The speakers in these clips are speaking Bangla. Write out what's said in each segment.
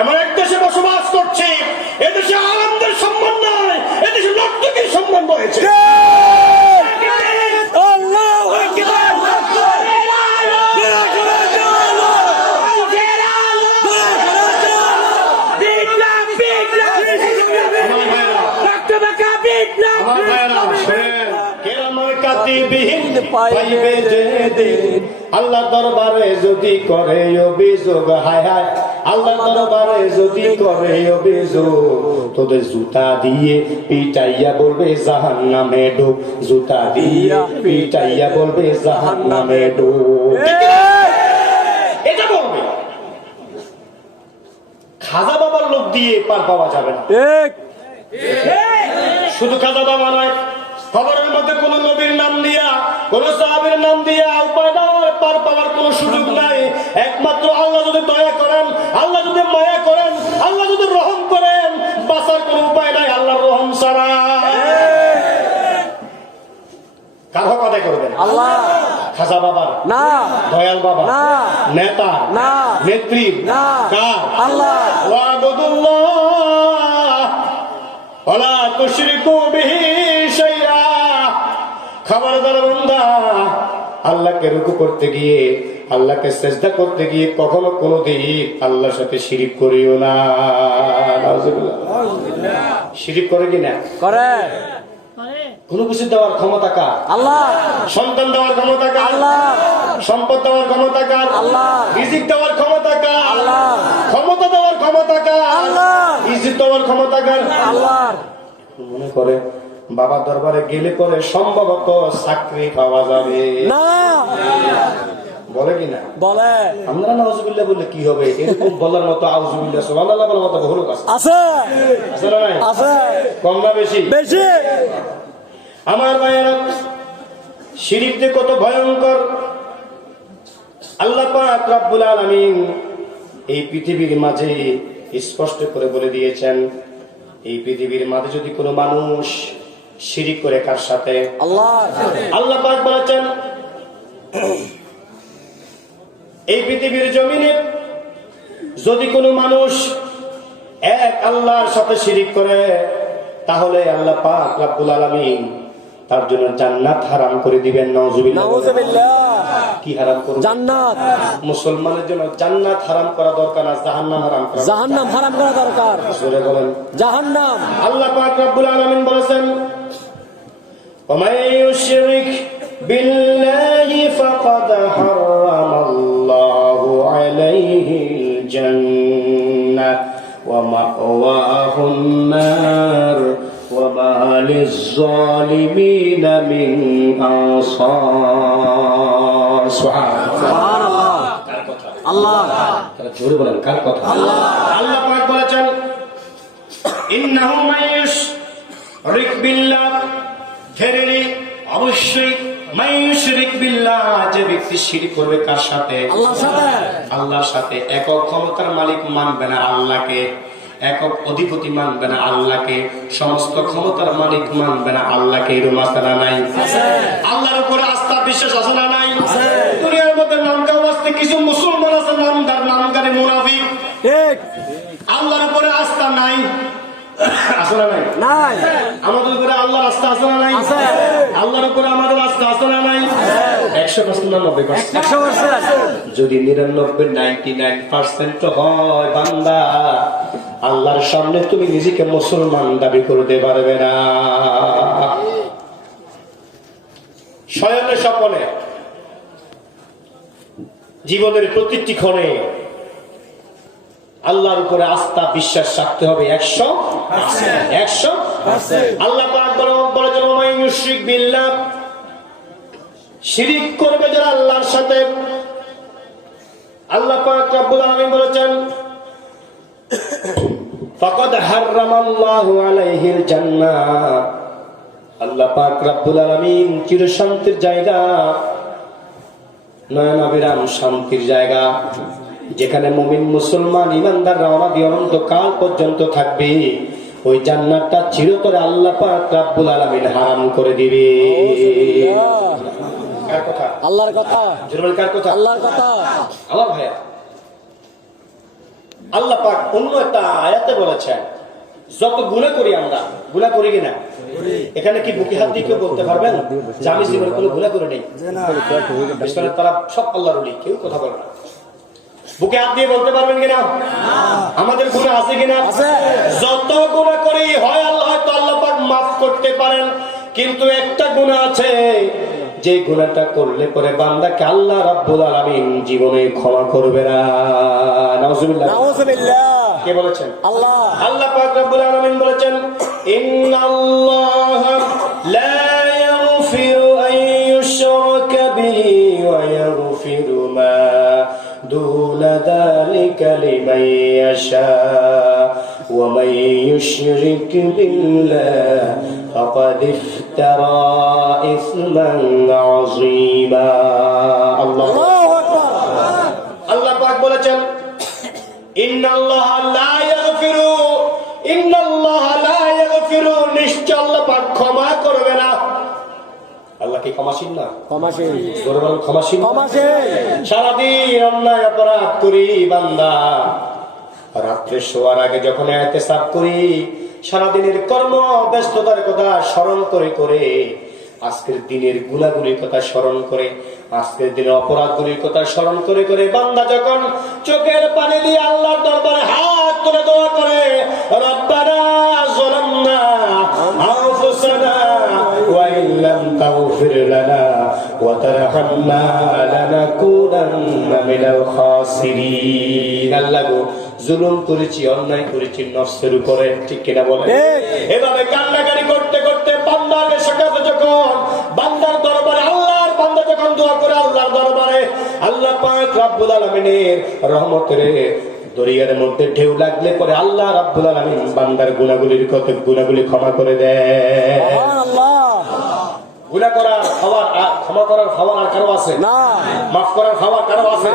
এমন এক দেশে বসবাস করছি, এদেশে আলেমদের সম্মান নয়, এদেশে নর্তকীর সম্মান রয়েছে। আল্লাহু আকবার। আল্লাহ দরবারে যদি করে অভিযোগ, হায় হায় আল্লাহ দরবারে যদি করে অভিযোগ, তোদের জুতা দিয়ে পিটাইয়া বলবে জাহান্নামে ডুব, জুতা দিয়ে পিটাইয়া বলবে জাহান্নামে ডুব। এটা বলবে। খাজা বাবার লোক দিয়ে পার পাওয়া যাবে না। শুধু খাজা বাবা নয়, খবরের মধ্যে কোন নবীর নাম দিয়া, কোন সাহাবীর নাম দিয়া উপায় দেওয়ার পার পাওয়ার কোন সুযোগ নাই। একমাত্র আল্লাহ যদি দয়া করেন, আল্লাহ যদি মায়া করেন, আল্লাহ যদি রহম করেন, বাঁচার কোন উপায় নাই আল্লাহর রহম ছাড়া। কার হক আদায় করবেন? আল্লাহ। খাজা বাবার না, দয়াল বাবা না, নেতা না, নেত্রী না, কার? আল্লাহ। ওয়াবুদুল্লাহ ওয়ালা তুশরিকু বিহি শাইআ। খবরদার বান্দা, আল্লাহকে রুকু করতে গিয়ে, আল্লাহকে সিজদা করতে গিয়ে কখনো কোনোদিন আল্লাহর সাথে শিরিক করিও না। নাউজুবিল্লাহ। শিরিক করে কি না? করে। কোন কিছু দেওয়ার ক্ষমতা কার? আল্লাহ। সন্তান দেওয়ার ক্ষমতা কার? আল্লাহ। সম্পদ দেওয়ার ক্ষমতা কার? আল্লাহ। রিজিক দেওয়ার ক্ষমতা কার? আল্লাহ। ক্ষমতা দেওয়ার ক্ষমতা কার? আল্লাহ। ইজ্জত দেওয়ার ক্ষমতা কার? আল্লাহ। মনে করে বাবার দরবারে গেলে পরে সম্ভবত চাকরি পাওয়া যাবে না, বলে কিনা? বলে। আমরা নাউজুবিল্লাহ বললে কি হবে? এরকম বলার মতো আউজুবিল্লাহ সুবহানাল্লাহ বলার মতো বহু লোক আছে। আছে আছে না নাই? আছে। কম না বেশি? বেশি। আমার ভাইয়েরা, শিরিক যে কত ভয়ঙ্কর আল্লাহ পাক রব্বুল আলামিন এই পৃথিবীর মাঝে স্পষ্ট করে বলে দিয়েছেন। এই পৃথিবীর মাঝে যদি কোনো মানুষ শিরিক করে কার সাথে? আল্লাহ। আল্লাহ পাক বলেছেন, এই পৃথিবীর জমিনে যদি কোনো মানুষ এক আল্লাহর সাথে শিরিক করে, তাহলে আল্লাহ পাক রব্বুল আলামিন তার জন্য জান্নাত হারাম করে দিবেন। নাউজুবিল্লাহ। কি হারাম করবেন? জান্নাত। মুসলমানের জন্য জান্নাত হারাম করা দরকার না জাহান্নাম হারাম করা? জাহান্নাম হারাম করা দরকার। জোরে বলেন। জাহান্নাম। আল্লাহ পাক রব্বুল আলামিন বলেছেন, ওমাই ইউশরিক বিল্লাহি ফাকাদ হারামাল্লাহু আলাইহিল জান্নাহ ওয়া মাওয়াহুন নার ওয়া মা লিয-যালিমিনা মিন আনসার। সুবহানাল্লাহ। কার কথা? আল্লাহ। তারা জোরে বলেন, কার কথা? আল্লাহ। আল্লাহ পাক বলেছেন, ইন্নাহু মাইয়ুশরিক বিল্লাহ, ধীরে অবশ্যই মাইয়ুশরিক বিল্লাহ, যে ব্যক্তি শিরক করবে কার সাথে? আল্লাহর সাথে। আল্লাহর সাথে। একক ক্ষমতার মালিক মানবে না আল্লাহকে, একক অধিপতি মানবে না আল্লাহকে, সমস্ত ক্ষমতার মালিক মানবে না আল্লাহকে। এরকম আছে না নাই? আল্লাহর উপরে আস্থা বিশ্বাস আছে না নাই? দুনিয়ার মধ্যে নামকাও আসতে কিছু মুসলমান আছে নামদার, নামকারে মুনাফিক। ঠিক। আল্লাহর উপরে আস্থা নাই, আছে না নাই? নাই। আমাদের উপরে আল্লাহর আস্থা আছে না নাই? আছে। আল্লাহর উপরে আমাদের আস্থা আছে না নাই? 100% না 90%? 100%। যদি 99% হয় বান্দা, আল্লাহর সামনে তুমি নিজেকে মুসলমান দাবি করতে পারবে না। শয়নে স্বপনে জীবনের প্রতিটি ক্ষণে আল্লাহর উপরে আস্থা বিশ্বাস রাখতে হবে 100%। আল্লাহ পাক বলেছেন, ওয়া ইউশরিক বিল্লাহ, শিরিক করবে যারা আল্লাহর সাথে, আল্লাহ পাক রব্বুল আলামিন বলেছেন, ফাকাদ হারামাল্লাহু আলাইহিল জান্নাহ। আল্লাহ পাক রব্বুল আলামিন চিরশান্তির জায়গা, নয়নাবিরাম শান্তির জায়গা, যেখানে মুমিন মুসলমান ইমানদাররা অনাদি অনন্তকাল পর্যন্ত থাকবে, ওই জান্নাতটা চিরতরে আল্লাহ পাক রব্বুল আলামিন হারাম করে দিবে। কার কথা? আল্লাহর কথা। জোরে কার কথা? আল্লাহর কথা। আমার ভাইয়া, আল্লাহ পাক অন্য একটা আয়াতে বলেছেন, যত গুনাহ করি আমরা, গুনাহ করি কিনা? এখানে কি বুকে হাত দিয়ে কেউ বলতে পারবেন যে আমি জীবনে কোনো গুনাহ করে নেই? তারা সব আল্লাহর ওলি, কেউ কথা বলে না। বুকে হাত দিয়ে বলতে পারবেন কিনা আমাদের গুনাহ আছে কিনা? যত গুনাহ করি হয় আল্লাহ হয়তো আল্লাহ পাক মাফ করতে পারেন, কিন্তু একটা গুনাহ আছে যে গুনাহটা করলে পরে বান্দাকে আল্লাহ রাব্বুল আলামিন জীবনে ক্ষমা করবে না। নাউজুবিল্লাহ। কে বলেছেন? আল্লাহ। আল্লাহ পাক রব্বুল আলামিন বলেছেন, ইন্নাল্লাহা লা ইয়াগফিরু আন ইউশরাকা বিহি ওয়া ইয়াগফিরু মা দুনা যালিকা লিমান ইয়াশা ওয়া মান ইউশরিক বিল্লাহি ফাকাদ ইফতারা ইসমান আযীমা। আল্লাহু আকবার। আল্লাহ পাক বলেছেন, নিশ্চয় আল্লাহ পাক ক্ষমা করবে না। আল্লাহ কি ক্ষমাশীল না? ক্ষমাশীল। সারাদিন অন্যায় অপরাধ করি বান্দা, রাত্রে শোয়ার আগে যখন ইতিসাব করি, সারাদিনের কর্ম ব্যস্ততার কথা স্মরণ করে করে, আজকের দিনের গুনাহগুলির কথা স্মরণ করে, আজকের দিনের অপরাধগুলির কথা স্মরণ করে করে বান্দা যখন চোখের পানি দিয়ে আল্লাহর দরবারে হাত তুলে দোয়া করে, রব্বানা যালামনা আনফুসানা ওয়া ইল্লাম তাগফির লানা ওয়া তারহামনা লানাকুনান্না মিনাল খাসিরিন। আল্লাহ গো, জুলুম করেছি, অন্যায় করেছি নফসের উপরে, ঠিক কিনা বলেন? এভাবে কান্নাকারি করতে করতে বান্দার কাছে যখন বান্দার দরবারে আল্লাহর বান্দা যখন দোয়া করে আল্লাহর দরবারে, আল্লাহ পাক রব্বুল আলামিনের রহমতের দরিয়ার মধ্যে ঢেউ লাগলে পরে আল্লাহ রব্বুল আলামিন বান্দার গুনাহগুলি ক্ষমা করে দেয়। সুবহানাল্লাহ। গুনাহ করার খাওয়ার ক্ষমা করার খাওয়ার আর কারো আছে না? মাফ করার খাওয়ার কারো আছে?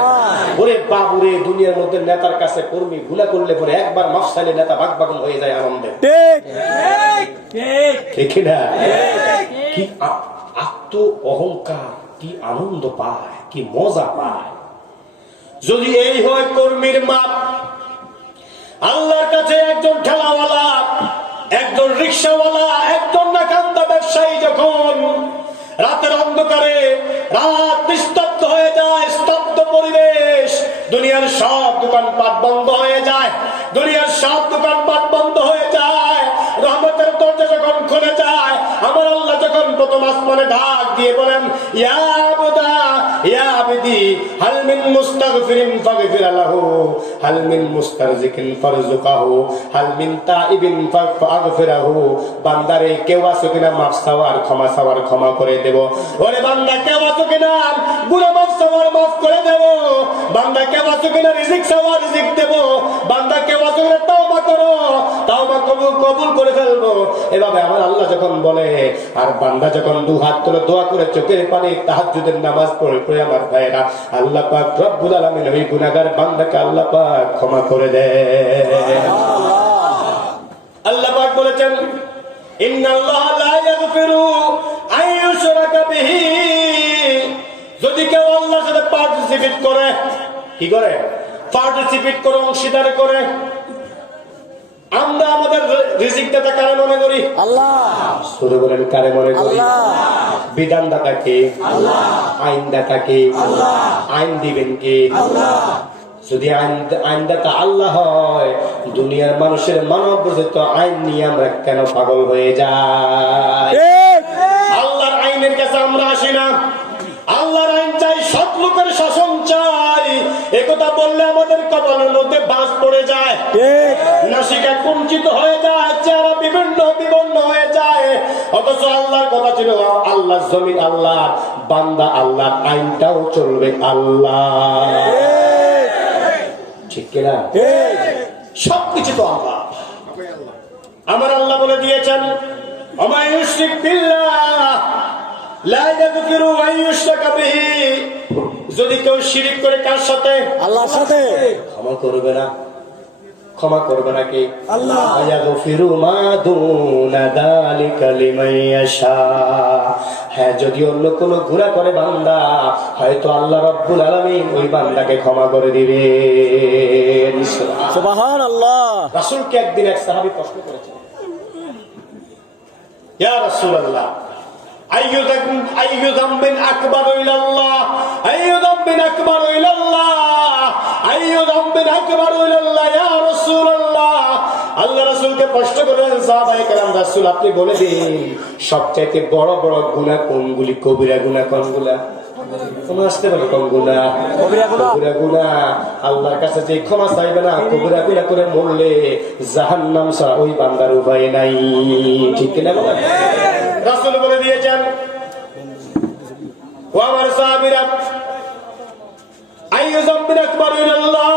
ওরে বাবুরে, দুনিয়ার মধ্যে নেতার কাছে কর্মী গুনাহ করলে পরে একবার মাফ চাইলে নেতা ভাগবাগন হয়ে যায় আনন্দে। ঠিক না? কি আত্ম অহংকার, কি আনন্দ পায়, কি মজা পায়। যদি এই হয় কর্মীর মাপ, আল্লাহর কাছে একজন ঠেলাওয়ালা, একজন রিক্সাওয়ালা, একজন নাকান্দা ব্যবসায়ী যখন রাতের অন্ধকারে, রাত নিস্তব্ধ হয়ে যায়, স্তব্ধ পরিবেশ, দুনিয়ার সব দোকানপাট বন্ধ হয়ে যায়, দুনিয়ার সব দোকানপাট বন্ধ হয়ে যায়, রহমতের দরজা যখন খুলে যায়, আমার আল্লাহ যখন প্রথম আসমানে ঢাক দিয়ে বলেন, ইয়া আবদা ইয়া আবদি হাল মিন মুস্তাগফিরিন ফাগফির লাহু হাল মিন মুস্তারজিকিন ফারজুকাহু হাল মিন তাইবিন ফাগফিরাহু। বান্দারে কেউ আছে কিনা মাফ চাওয়ার, ক্ষমা চাওয়ার, ক্ষমা করে দেব। ওরে বান্দা কেউ আছে কিনা গুনাহ মাফ চাওয়ার, মাফ করে দেব। বান্দা কেউ আছে কিনা রিজিক চাওয়ার, রিজিক দেব। বান্দা কেউ আছে কিনা তওবা করো, তওবা কবুল করে ফেলবো। এভাবে আমার আল্লাহ যখন বলে, আর বান্দা যখন দু হাত তুলে দোয়া করে চোখের পানি তাহাজ্জুদের নামাজ পড়ে পড়ে, আমার ভাইরা, আল্লাহ পাক রব্বুল আলামিন ওই গুনাহগার বান্দাকে আল্লাহ পাক ক্ষমা করে দেয়। আল্লাহ পাক বলেছেন, ইন্নাল্লাহা লা ইয়াগফিরু আন ইউশরাকা বিহি। যদি কেউ আল্লাহর সাথে পার্টিসিপেট করে, কি করে? পার্টিসিপেট করে, অংশীদার করে। আমরা আমাদের রিজিক দাতা কারে মনে করি? আল্লাহ। শুরু করেন কারে মনে করি? আল্লাহ। বিধান দাতা কে? আল্লাহ। আইন দাতা কে? আল্লাহ। আইন দিবেন কে? আল্লাহ। যদি আইন দাতা আল্লাহ হয়, দুনিয়ার মানুষের মানব রচিত আইন নিয়ে আমরা কেন পাগল হয়ে যাই? আল্লাহর আইনের কাছে আমরা আসি না। আল্লাহর আইন চাই, সৎ লোকের শাসন চাই। একথা বললে আমাদের কপালের মধ্যে বাজ পড়ে যায়, নাসিকা কুঞ্চিত হয়ে যায়, চেহারা বিবর্ণ হয়ে যায়। অথচ আল্লাহর কথা ছিল, আল্লাহর জমিন আল্লাহ, বান্দা আল্লাহর, আইনটাও চলবে আল্লাহ। ঠিক কিনা? সবকিছু তো আল্লাহ। আমার আল্লাহ বলে দিয়েছেন, ওয়া ইউশরিক বিল্লাহ লা ইয়াগফিরু আন ইউশরাকা বিহি। যদি কেউ শিরিক করে, কার সাথে? আল্লাহর সাথে, ক্ষমা করবে না। ক্ষমা করবে নাকি? আল্লাহ। ইয়াগফিরু মা দুনা যালিকা লিমান ইয়াশা। হ্যাঁ, যদি অন্য কোনো গুনাহ করে বান্দা, হয়তো আল্লাহ রাব্বুল আলামিন ওই বান্দাকে ক্ষমা করে দিবেন। সুবহানাল্লাহ। রাসূলকে একদিন এক সাহাবী প্রশ্ন করেছেন, ইয়া রাসূলুল্লাহ, আইয়ু যামবিন আকবারু ইলাল্লাহ, আইয়ু যামবিন আকবারু ইলাল্লাহ, আইয়ু যামবিন আকবারু ইলাল্লাহ ইয়া রাসূলুল্লাহ। আল্লাহ রাসূলকে প্রশ্ন করলেন সাহাবায়ে কেরাম, রাসূল আপনি বলে দিন সবচেয়ে বড় বড় গুনাহ কোনগুলি, কবিরা গুনাহ কোনগুলা? কোন আসতে পারে কোনগুলা? কবিরা গুনাহ। আল্লাহর কাছে যে ক্ষমা চাইবে না, কবিরা গুনাহ করে মরলে জাহান্নাম ছাড়া ওই বান্দার উপায় নাই। ঠিক কিনা বলেন? রাসূল বলে দিয়েছেন, ও আমার সাহাবীরা, আইয়ু যামবিন আকবার ইলাল্লাহ,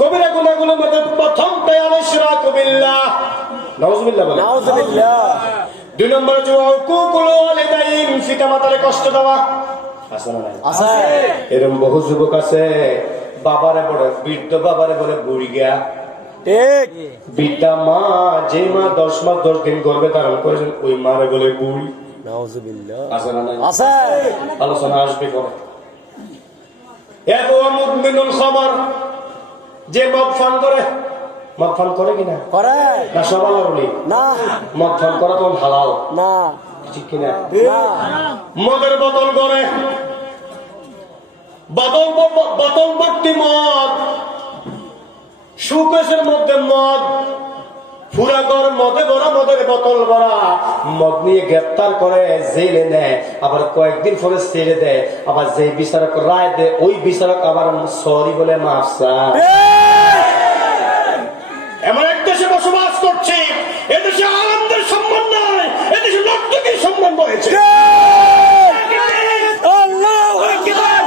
কবিরা গুনাহগুলোর মধ্যে প্রথমটাই আল-ইশরাকু বিল্লাহ। নাউযুবিল্লাহ বলেন। নাউযুবিল্লাহ। 2 নম্বর হচ্ছে হুকুকুল ওয়ালিদাইন, পিতামাতারে কষ্ট দেওয়া। আছে না নাই? আছে। এরকম বহু যুবক আছে, বাবারে বলে বৃদ্ধ, বাবারে বলে বুড়ি গিয়া। ঠিক। বৃদ্ধা মা, যে মা 10 মাস 10 দিন গর্ভে ধারণ করেছেন, ওই মারে বলে বুড়ি। নাউযুবিল্লাহ। আছে না নাই? আছে। আলোচনা আসবে পরে। এত মুমিনুল খামার, যে মদ পান করে, মদ পান করে কিনা? করে না সবাই বলি না। মদ পান করা তো হালাল, না। ঠিক কিনা? না। মদের বোতল করে, বোতল ভর্তি মদ, সুকেশের মধ্যে মদ, পুরা ঘর মদে ভরা, মদের বোতল ভরা, মদ নিয়ে গ্রেপ্তার করে জেলে নেয়, আবার কয়েকদিন পরে ছেড়ে দেয়, আবার যে বিচারক রায় দেয় ওই বিচারক আবার সরি বলে মাফ চায়। এমন এক দেশে বসবাস করছে, এদেশে আলেমদের সম্মান নয়, এদেশে নর্তকীর সম্মান রয়েছে। আল্লাহু আকবার।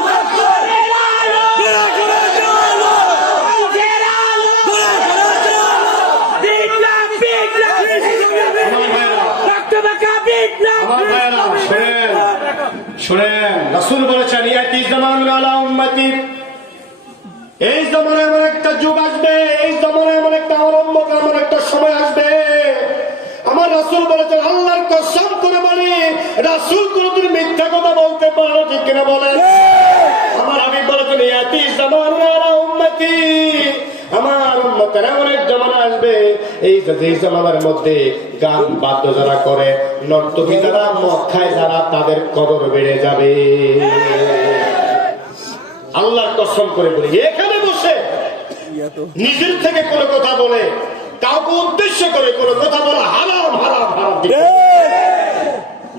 আমার ভাইয়েরা, শুনেন, রাসূল বলেছেন, ইয়াতি জামানুন আলা উম্মতি, এই জমানায় এমন একটা যুগ আসবে, এই জমানায় এমন একটা আমার উম্মতের এমন একটা সময় আসবে, আমার রাসূল বলেছেন, আল্লাহর কসম করে বলি, রাসূল কোনদিন মিথ্যা কথা বলতে পারে না, ঠিক কিনা বলেন? আমার হাবিব বলেছেন, ইয়াতি জামানুন আলা উম্মতি, আমার উম্মতের এমন এক জামানা আসবে, এই জামানার মধ্যে গান বাদ্য যারা করে, নর্তকী যারা, মদ খায় যারা, তাদের কদর বেড়ে যাবে। আল্লাহর কসম করে বলি, এখানে বসে নিজের থেকে কোনো কথা বলে, কাউকে উদ্দেশ্য করে কোনো কথা বলা হারাম, হারাম, হারাম।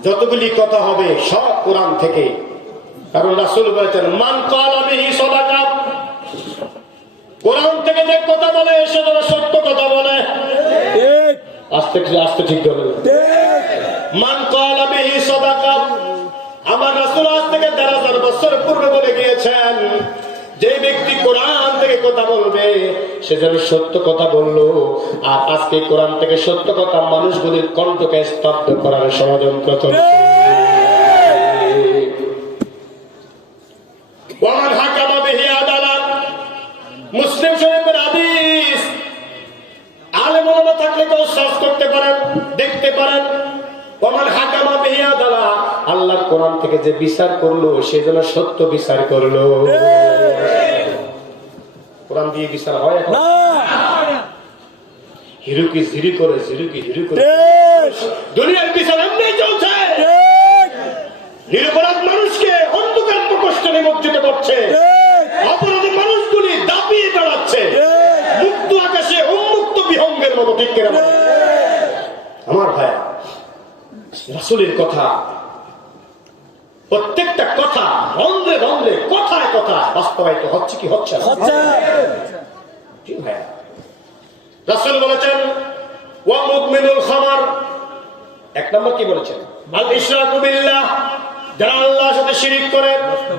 যতগুলি কথা হবে সব কোরআন থেকে, কারণ রাসূল বলেছেন, মান ক্বালা বিহি সাদাকা, কোরআন থেকে যে কথা বলে সে যেন সত্য কথা বলে। ঠিক। আস্তে আস্তে ঠিক বলে। মান ক্বালা বিহি সাদাকা, আমার রাসূল আজ থেকে ১৩,০০০ বছর পূর্বে বলে গিয়েছেন, যে ব্যক্তি কোরআন থেকে কথা বলবে সে যেন সত্য কথা বললো। আর আজকে কোরআন থেকে সত্য কথা মানুষগুলির কণ্ঠকে স্তব্ধ করার ষড়যন্ত্র চলছে। ওয়ামান হাকামা বিহি আদালাত, মুসলিম শরীফের হাদিস, আলেম ওলামা থাকলে কেউ সার্চ করতে পারেন, দেখতে পারেন। ওয়ামান হাকামা বিহি আদালাত, আল্লাহর কোরআন থেকে যে বিচার করলো সে যেন সত্য বিচার করলো। কোরআন দিয়ে বিচার হয় এখন? হিরুকি ঝিরি করে, ঝিরুকি হিরু করে। দুনিয়ার বিচার এমনি চলছে, নিরপরাধ মানুষকে অন্ধকার প্রকোষ্ঠে নিমজ্জিত করছে, অপরাধী মানুষগুলি দাপিয়ে বেড়াচ্ছে মুক্ত আকাশে উন্মুক্ত বিহঙ্গের মতো, ঠিক কিনা? আমার ভাই, রাসূলের কথা, প্রত্যেকটা কথা রন্ধ্রে রন্ধ্রে, কথায় কথায় বাস্তবায়িত হচ্ছে কি হচ্ছে না? ঠিক ভাই, রাসূল বলেছেন, ওয়া মুদমিনুল খামার, এক নম্বর কি বলেছেন? আল ইশরাকু বিল্লাহ, যারা আল্লাহর সাথে শিরিক করে,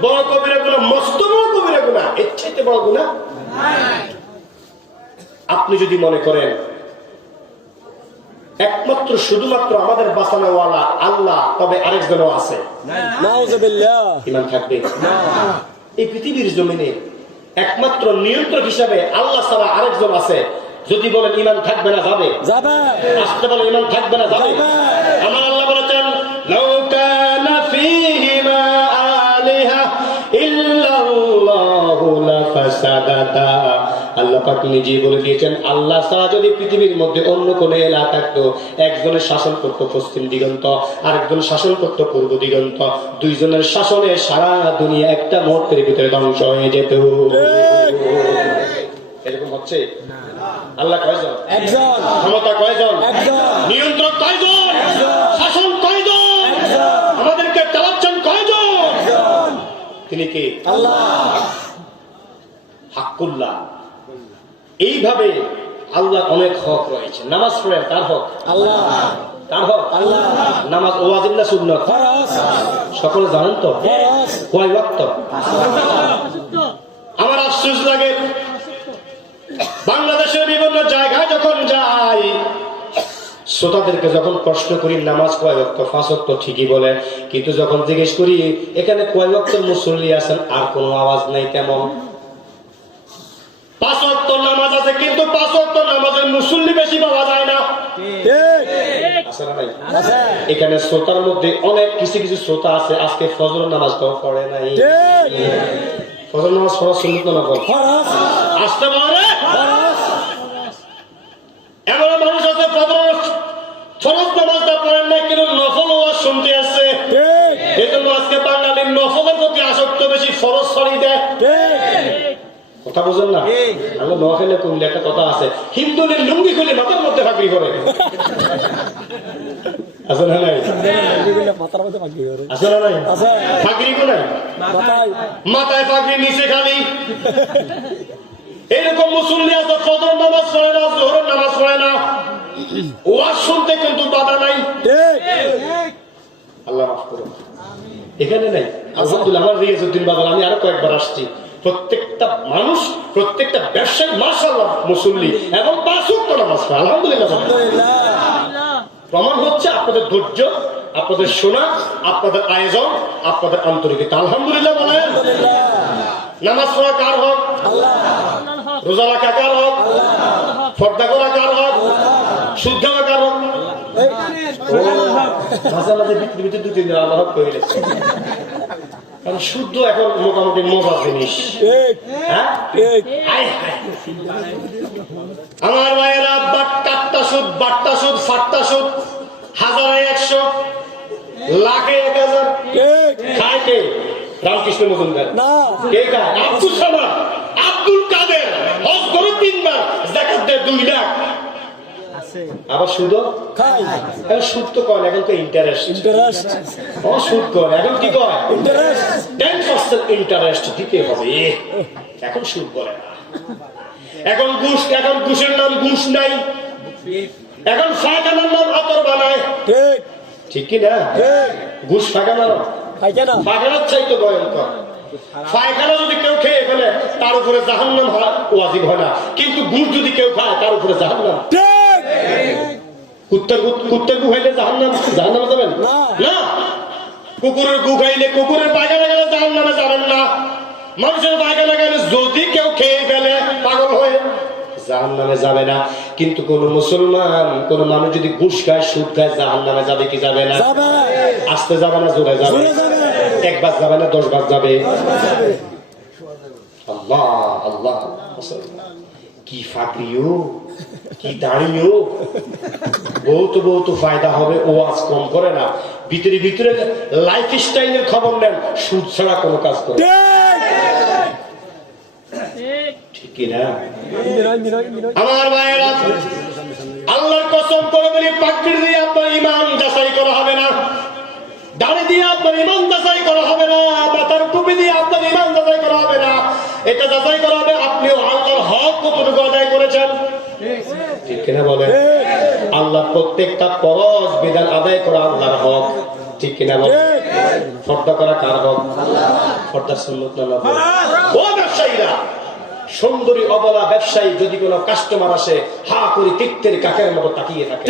বড় কবিরা গুনাহ, মস্ত বড় কবিরা গুনাহ, এর চাইতে বড় গুনাহ আপনি যদি মনে করেন একমাত্র শুধুমাত্র আমাদের বাঁচানোওয়ালা আল্লাহ, তবে আরেকজনও আছে, নাউযুবিল্লাহ, ইমান থাকবে? এই পৃথিবীর জমিনে একমাত্র নিয়ন্ত্রক হিসাবে আল্লাহ ছাড়া আরেকজন আছে। যদি বলেন ইমান থাকবে না, যাবে যাবে আসতে বলে ইমান থাকবে না, যাবে। আমার আল্লাহ বলেছেন লাউ কানা ফীহিমা আলিহা ইল্লাল্লাহু লাফাসাদাতা। আল্লাহ পাক নিজেই বলে দিয়েছেন আল্লাহ ছাড়া যদি পৃথিবীর মধ্যে অন্য কোনো এলাকা থাকতো, একজনের শাসন করতো পশ্চিম দিগন্ত, আরেকজন শাসন করতো পূর্ব দিগন্ত, দুইজনের শাসনে সারা দুনিয়া একটা মুহূর্তের ভিতরে ধ্বংস হয়ে যেত। এরকম হচ্ছে? আল্লাহ কয়জন? একজন। ক্ষমতা কয়জন? একজন। নিয়ন্ত্রক কয়জন? শাসন কয়জন? আমাদেরকে চালাচ্ছেন কয়জন? তিনি কে? আল্লাহ। হাক্কুল্লাহ। এইভাবে আল্লাহ অনেক হক রয়েছে। নামাজ পড়েন, কার হক? আল্লাহ। কার হক? আল্লাহ। নামাজ ওয়াজিব না সুন্নাত? ফরজ। সকলে জানেন তো? ফরজ। কয় ওয়াক্ত? আমার আফসোস লাগে বাংলাদেশের বিভিন্ন জায়গায় যখন যাই, শ্রোতাদেরকে যখন প্রশ্ন করি নামাজ কয় ওয়াক্ত, 5 ওয়াক্ত ঠিকই বলে, কিন্তু যখন জিজ্ঞেস করি এখানে কয় ওয়াক্তের মুসল্লি আছেন, আর কোনো আওয়াজ নাই তেমন। 5 ওয়াক্ত নামাজ আছে, কিন্তু 5 ওয়াক্ত নামাজের মুসল্লি বেশি পাওয়া যায় না। আছে না ভাই? এখানে শ্রোতার মধ্যে অনেক কিছু কিছু শ্রোতা আছে আজকে ফজর নামাজটাও পড়ে নাই। ফজর নামাজ পড়া সুন্নাত না নফল? আসতে পারে। এমন মানুষ আছে ফজর ফরজ নামাজটা পড়েন না, কিন্তু নফল ওয়াজ শুনতে আসছে। এই জন্য আজকে বাঙালির নফলের প্রতি আসক্ত বেশি, ফরজ ছড়িয়ে দেয়। কথা বুঝেন না? আমরা নোয়াখালী কুমিল্লা একটা কথা আছে, হিন্দুদের লুঙ্গি খুলে মাথার মধ্যে ফাঁকরি করে। আছে না নাই? আছে না নাই? ফাঁকরি কো নাই? মাথায় ফাঁকরি, নিচে খালি। এরকম মুসল্লি আছে ফজর নামাজ পড়ে না, জোহরের নামাজ পড়ে না, ওয়াজ শুনতে কিন্তু বাধা নাই। আল্লাহ মাফ করুন। এখানে নাই আলহামদুলিল্লাহ। আমার রিয়াজউদ্দিন বাজার আমি আরো কয়েকবার আসছি, প্রত্যেকটা মানুষ, প্রত্যেকটা ব্যবসায়ী মাশাআল্লাহ মুসল্লি এবং 5 ওয়াক্ত নামাজ পড়ে। আলহামদুলিল্লাহ। প্রমাণ হচ্ছে আপনাদের ধৈর্য, আপনাদের শোনা, আপনাদের আয়োজন, আপনাদের আন্তরিকতা। আলহামদুলিল্লাহ বলেন। নামাজ পড়া কার হক? রোজা রাখা কার হক? পর্দা করা কার হক? সুদ খাওয়া কার হক? কারণ শুদ্ধ এখন মোটামুটি মজা জিনিস। আমার ভাইয়েরা কাট্টা সুদ, বাট্টা সুদ, ফাট্টা সুদ, 1000-100, লাখে 1000 খায় কে? রামকৃষ্ণ মজুমদার। কে খায়? আব্দুল সামাদ, আব্দুল কাদের হজ করে 3 বার, যাকাত দেয় 2 লাখ। আবার সুদ খায়। সুদ তো কয়, এখন তো ইন্টারেস্ট। সুদ কয়, এখন কি কয়? 10% ইন্টারেস্ট দিতে হবে, এখন সুদ করে না। এখন ঘুষ, এখন ঘুষের নাম ঘুষ নাই, এখন ফায়খানার নাম আতর বানায়। ঠিক কি না? ঘুষ ফায়খানার, ফায়খানার চাইতে ভয়ঙ্কর। পায়খানা যদি কেউ খেয়ে ফেলে তার উপরে জাহান্নাম ওয়াজিব হয় না, কিন্তু ঘুষ যদি কেউ খায় তার উপরে জাহান্নাম। কুত্তার গু খাইলে জাহান্নামে যাবেন না? কুকুরের গু খাইলে, কুকুরের পায়খানা গেলে জাহান্নামে যাবেন না। মানুষের পায়খানা গেলে যদি কেউ খেয়ে ফেলে পাগল হয়ে জাহান্নামে যাবে না। কিন্তু কোন মুসলমান, কোন মানুষ যদি ঘুষ খায়, সুদ খায়, জাহান্নামে যাবে কি যাবে না? আসতে যাবে না, জোরে যাবে? 1 বার যাবে না, 10 বার যাবে? আল্লাহ আল্লাহ। কি ফাকরিও, কি দাঁড়িয়েও, বহুত বহুত ফায়দা হবে। ওয়াজ কম করে না, ভিতরে ভিতরে লাইফ স্টাইলের খবর নেন, সুদ ছাড়া কোনো কাজ করে। ঠিক না? আমার ভাইয়েরা, আল্লাহর কসম করে বলি, পাকড়ি দিয়ে আপনার ইমান যাচাই করা হবে না, দাড়ি দিয়ে আপনার ইমান যাচাই করা হবে না, মাথার টুপি দিয়ে আপনার ইমান যাচাই করা হবে না। এটা যাচাই করা হবে আপনিও আল্লাহর হক কতটুকু আদায় করেছেন। ঠিক কিনা বলেন? আল্লাহ প্রত্যেকটা ফরজ বিধান আদায় করা আল্লাহর হক। ঠিক কিনা বলেন? পর্দা করা কার হক? পর্দা সুন্নাত না নফল? ও ব্যবসায়ীরা, সুন্দরী অবলা ব্যবসায়ী যদি কোনো কাস্টমার আসে, হা করে তীর্থের কাকের মতো তাকিয়ে থাকে,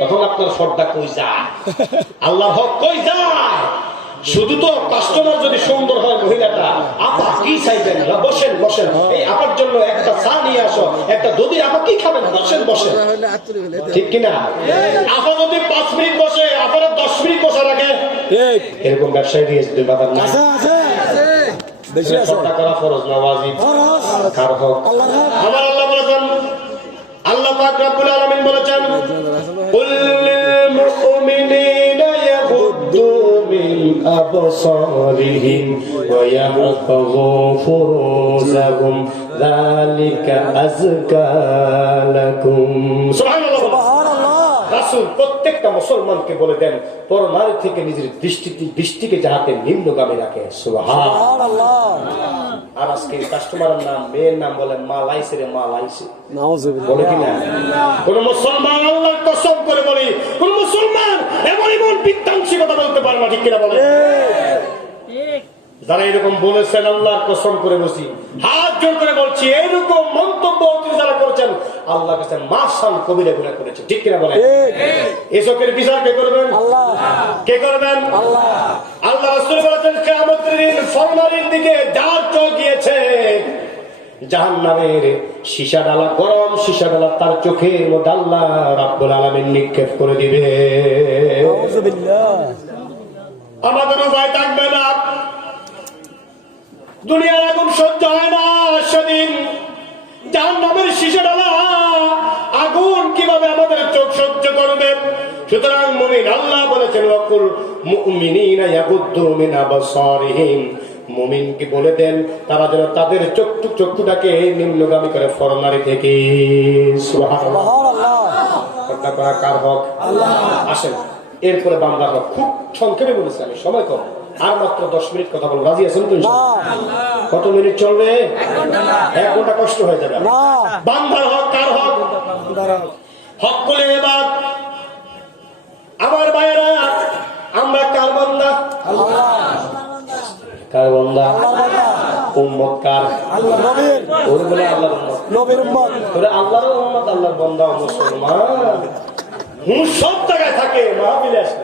তখন আপনার পর্দা কই যায়? আল্লাহর হক কই যায়? শুধু তো কাস্টমার যদি সুন্দর হয় মহিলাটা, আপা কি চাইবেন, বসেন বসেন, এই আপার জন্য একটা চা নিয়ে আসো, একটা দুধি, আপা কি খাবেন, বসেন বসেন, ঠিক কিনা? আপা যদি 5 মিনিট বসে, আপনারা 10 মিনিট বসে রাখে, ঠিক এরকম ব্যবসায়ী দিয়েছে দুই বাবার না। বেশি আছে সবটা করা ফরজ না ওয়াজিব? কার হক? আমার আল্লাহ বলেছেন, আল্লাহ পাক রব্বুল আলামিন বলেছেন, কুল লিল মুমিনিনা ইয়াগুদ্দু মিন আবসারিহিম ওয়া ইয়াহফাযু ফুরুজাহুম যালিকা আযকা লাকুম। সুবহানাল্লাহ। রাসূল প্রত্যেকটা মুসলমানকে বলে দেন পরনারী থেকে নিজের দৃষ্টিকে যাহাতে নিম্নগামী রাখে। সুবহানাল্লাহ। আর আজকে কাস্টমারের নাম, মেয়ের নাম বলে মা লাইছে রে, মা লাইছে বলে কিনা? কোন মুসলমান, আল্লাহর কসম করে বলি, কোন মুসলমান এমন বিধ্বংসী কথা বলতে পারে না, ঠিক কিনা বলে? যারা এরকম বলেছেন আল্লাহর কসম করে বলছি, হাত জোর করে বলছি, এইরকম মন্তব্য যারা করেছেন আল্লাহর কাছে মারসাল কবিরা গুনাহ করেছে, ঠিক কিনা বলে? এই চোখের বিচার কে করবেন? আল্লাহ। কে করবেন? আল্লাহ। আল্লাহ রাসূল বলেছেন, কিয়ামতের দিন ফরনারীর দিকে যার চোখ গিয়েছে, জাহান্নামের সীসা ডালা, গরম সীসা ডালা তার চোখের মধ্যে আল্লাহ রাব্বুল আলামিন নিক্ষেপ করে দিবে। আউযুবিল্লাহ। আমাদের উপায় থাকবে না, দুনিয়ার আগুন সহ্য হয় না, সেদিন জাহান্নামের সীসা ডালা আগুন কিভাবে আমাদের চোখ সহ্য করবে? সুতরাং মুমিন, আল্লাহ বলেছেন, ওয়াকুল মুমিনিনা ইয়াগুদ্দু মিন আবসারিহিম, মুমিনকে বলে দেন তারা যেন তাদের চক্ষুটাকে নিম্নগামী করে ফরনারী থেকে। সুবহানাল্লাহ। কথা করা কার হক? আল্লাহ। আসেন এরপরে বান্দার হক। খুব সংক্ষেপে বলেছি আমি, সময় কম, আর মাত্র 10 মিনিট কথা বলবো, রাজি আছেন তো? কত মিনিট চলবে? 1 ঘন্টা কষ্ট হয়ে যাবে। বান্দার হক কার হক? হক বলে এবার আমার ভাইয়েরা, আমরা কার বান্দা? কার বান্দা? উম্মত কার? আল্লাহর নবীর। ওরে বলে আল্লাহর উম্মত, নবীর উম্মত। ওরে আল্লাহর উম্মত, আল্লাহর বান্দা, মুসলমান। হুঁশ সব জায়গায় থাকে, মাহফিলে আসে।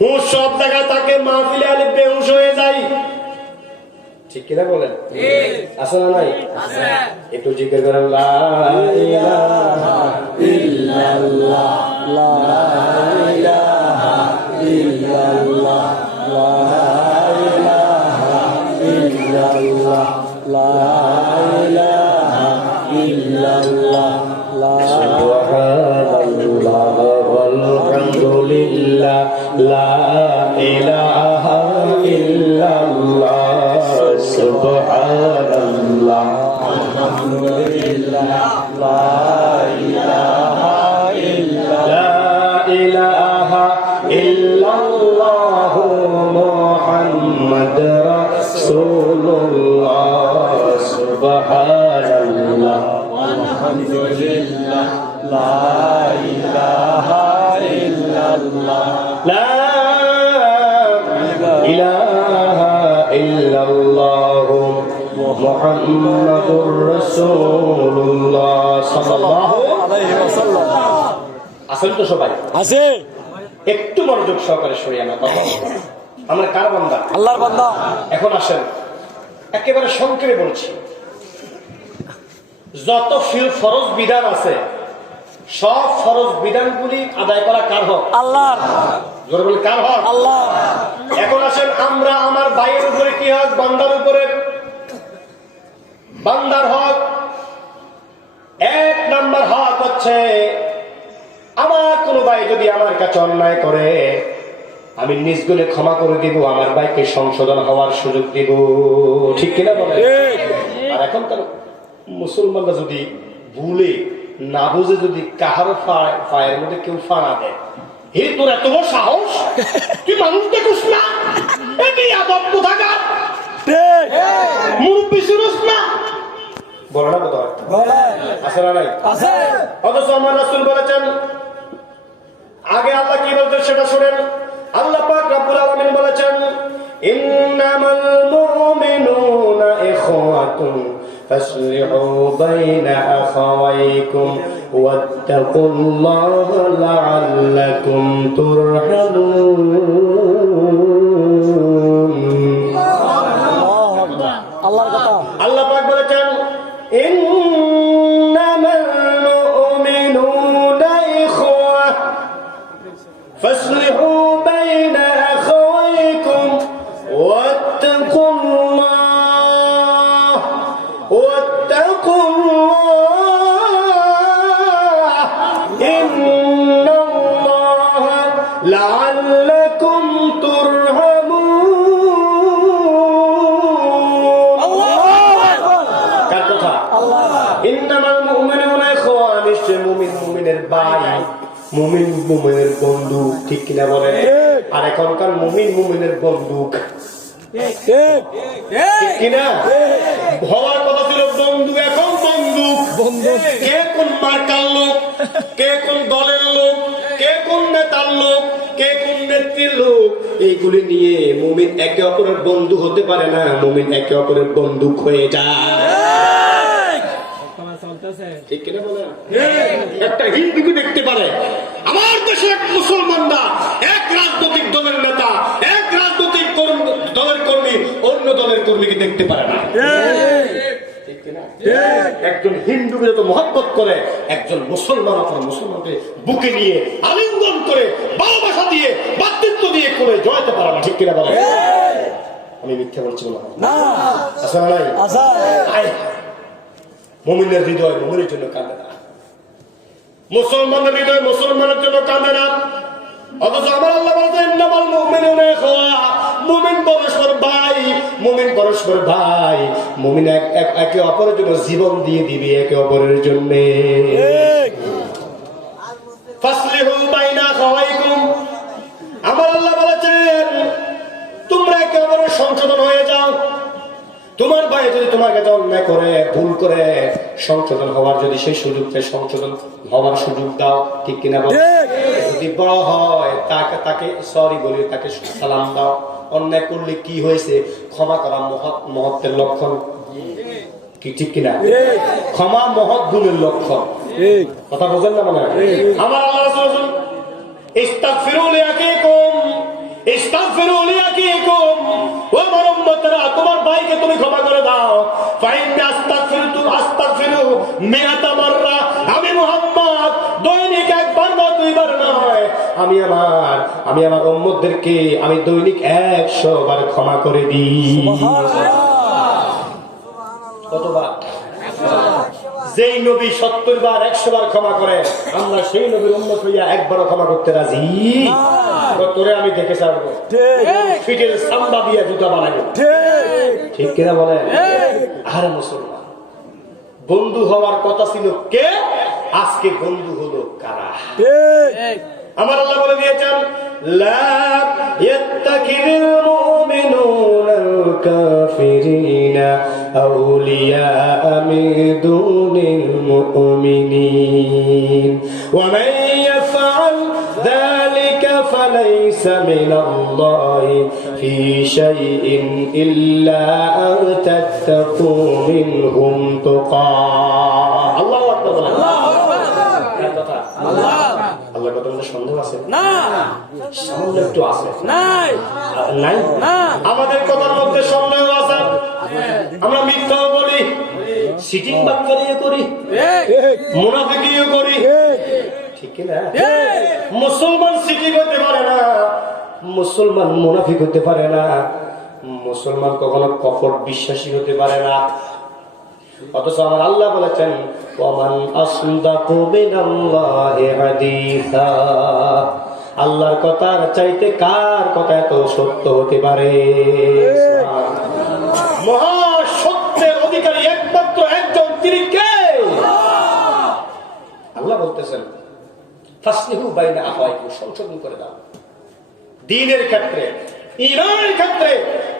হুঁশ সব জায়গায় থাকে, মাহফিলে আলে বেহুশ হয়ে যায়, ঠিক কিনা বলেন? আছে না নাই? একটু জিজ্ঞেস করেন, লা ইলাহা ইল্লাল্লাহ, লা ইলাহা ইল্লাল্লাহ, লা ইলাহা ইল্লাল্লাহ, লা ইলাহা ইল্লাল্লাহ, সুবহানাল্লাহ ওয়ালহামদুলিল্লাহ, লা ইলাহা ইল্লাল্লাহ, সুবহানাল্লাহ আলহামদুলিল্লাহ, লা ইলাহা ইল্লাল্লাহ, মুহাম্মাদুর রাসূলুল্লাহ, সুবহানাল্লাহ আলহামদুলিল্লাহ, লা ইলাহা ইল্লাল্লাহ, লা ইলাহা ইল্লাল্লাহ, মুহাম্মাদুর রাসূলুল্লাহ সাল্লাল্লাহু আলাইহি ওয়াসাল্লাম। আছেন তো সবাই? আছে। একটু মনোযোগ সহকারে শুনি আমার কথা। আমরা কার বান্দা? আল্লাহর বান্দা। এখন আসেন একেবারে সংক্ষেপে বলছি, যত ফরজ বিধান আছে সব ফরজ বিধানগুলি আদায় করা কার হক? আল্লাহর। জোরে বলি কার হক? আল্লাহ। এখন আসেন আমরা আমার ভাইয়ের উপরে কি হক? বান্দার উপরে। বান্দার হক 1 নম্বর হক হচ্ছে, আমার কোন ভাই যদি আমার কাছে অন্যায় করে আমি নিজ গুণে ক্ষমা করে দিব, আমার ভাইকে সংশোধন হওয়ার সুযোগ দিব, ঠিক কিনা বলে? আর এখনকার মুসলমানরা যদি ভুলে না বুঝে যদি কাহারো পায়ের মধ্যে কেউ ফাড়া দেয়, হে তোর এত বড় সাহস, তুই মানুষ দেখুস না, মুরব্বী শুনুস না, বলে না বোধ হয়? আছে না নাই? অথচ আমার রাসূল বলেছেন, আগে আল্লাহ কি বলছেন সেটা শুনেন। আল্লাহ পাক রব্বুল আলামিন বলেছেন, ইন্নামাল মুমিনুনা ইখওয়াতুন فاصلحوا بين أخويكم واتقوا الله لعلكم ترحمون আল্লাহর কথা আল্লাহ পাক বলেছেন ইন্নামাল মুমিনুনা ইখওয়া ফাসলিহু বাইনা আখাওয়াইকুম ওয়াত্তাকুল্লাহ ইন্নাল্লাহা লাআল্লাকুম তুরহামুন কার কথা ইন্নামাল মুমিনুনা ইখওয়া নিশ্চয় মুমিন মুমিনের ভাই মুমিন মুমিনের বন্ধু ঠিক কিনা বলেন আর এখনকার মুমিন মুমিনের বন্দুক ঠিক ঠিক কিনা হওয়ার কথা ছিল বন্ধু এখন বন্দুক বন্দুক কে কোন মার্কার লোক কে কোন দলের লোক কে কোন নেতার লোক কে কোন নেত্রীর লোক এইগুলি নিয়ে মুমিন একে অপরের বন্ধু হতে পারে না মুমিন একে অপরের বন্দুক হয়ে যায় ঠিক কিনা বলেন একটা হিন্দুকে দেখতে পারে আমার দেশে এক মুসলমানরা এক রাজনৈতিক দলের নেতা এক রাজনৈতিক দলের কর্মী অন্য দলের কর্মীকে দেখতে পারে না ঠিক কিনা? একজন হিন্দুকে যত মহব্বত করে একজন মুসলমান অথবা মুসলমানকে বুকে নিয়ে আলিঙ্গন করে ভালোবাসা দিয়ে ভাতৃত্ব দিয়ে করে জড়াতে পারে না ঠিক কিনা বলে আমি মিথ্যা বলছি না আসলে নাই মুমিনের হৃদয় মুমিনের জন্য কাঁদে না মুসলমানের হৃদয় মুসলমানের জন্য কাঁদে না অথচ আমার আল্লাহ বলছেন ইন্নামাল মুমিনুনা ইখওয়া মুমিন পরস্পর ভাই মুমিন পরস্পর ভাই মুমিন একে অপরের জন্য জীবন দিয়ে দিবে একে অপরের জন্য ফাসলিহু বাইনা আখাওয়াইকুম আমার আল্লাহ বলেছেন তোমরা একে অপরের সংশোধন হয়ে যাও তোমার ভাই যদি তোমার কাছে অন্যায় করে ভুল করে সংশোধন হওয়ার যদি সেই সুযোগকে সংশোধন হওয়ার সুযোগ দাও ঠিক কিনা বল যদি বড় হয় তাকে সরি বলে তাকে সালাম দাও অন্যায় করলে কি হয়েছে ক্ষমা করা মহত্বের লক্ষণ কি ঠিক কিনা ক্ষমা মহৎ গুণের লক্ষণ কথা বোঝেন না মানে আমার আল্লাহ রাসূল ইস্তাগফিরু লিআকিকুম ইস্তাগফিরু লিআকিকুম ওয়া আমার উম্মতরা তোমার ভাইকে তুমি ক্ষমা করে দাও ফাইন্না আস্তাগফিরু মিআতা মাররা আমি মুহাম্মদ দৈনিক একবার না দুইবার নয় আমি আমার উম্মতদেরকে আমি দৈনিক 100 বার ক্ষমা করে দিই কতবার যেই নবী 70 বার 100 বার ক্ষমা করে আমরা সেই নবীর উম্মত হইয়া একবারও ক্ষমা করতে রাজি তোরে আমি দেখে ছাড়বো ফিটের সাম্বা দিয়া জুতা বানাবো ঠিক কিনা বলে আরে মুসলমান বন্ধু হওয়ার কথা ছিল কে আজকে বন্ধু হলো কারা আমার আল্লাহ বলে দিয়েছেন লা ইয়াত্তাকিল মুমিনুনাল কাফিরিনা আউলিয়া মিন দুনিল মুমিনিন ওয়া মান ইয়াফআল যালিকা ফালাইসা মিনাল্লাহি ফি শাইইন ইল্লা আন তাত্তাকু মিনহুম তুকা আল্লাহু আকবার আল্লাহু আকবার আল্লাহ আল্লাহর কথা বলতে সন্দেহ আছে না সন্দেহ একটু আছে নাই নাই না আমাদের কথার মধ্যে সন্দেহ আছে আমরা মিথ্যাও বলি সিটিং বাটপারিও করি মুনাফিকিও করি ঠিক কি না মুসলমান সিটিং হতে পারে না মুসলমান মুনাফিক হতে পারে না মুসলমান কখনো কপট বিশ্বাসী হতে পারে না অথচ আমার আল্লাহ বলেছেন ওয়ামান আসদাকু মিনাল্লাহি হাদিসা আল্লাহর কথার চাইতে কার কথা এত সত্য হতে পারে মহা সত্যের অধিকারী একমাত্র একজন তিনি কে আল্লাহ বলতেছেন ফাসলিহু বাইনা আখাওয়াইকুম সংশোধন করে দাও দ্বীনের ক্ষেত্রে ঈমানের ক্ষেত্রে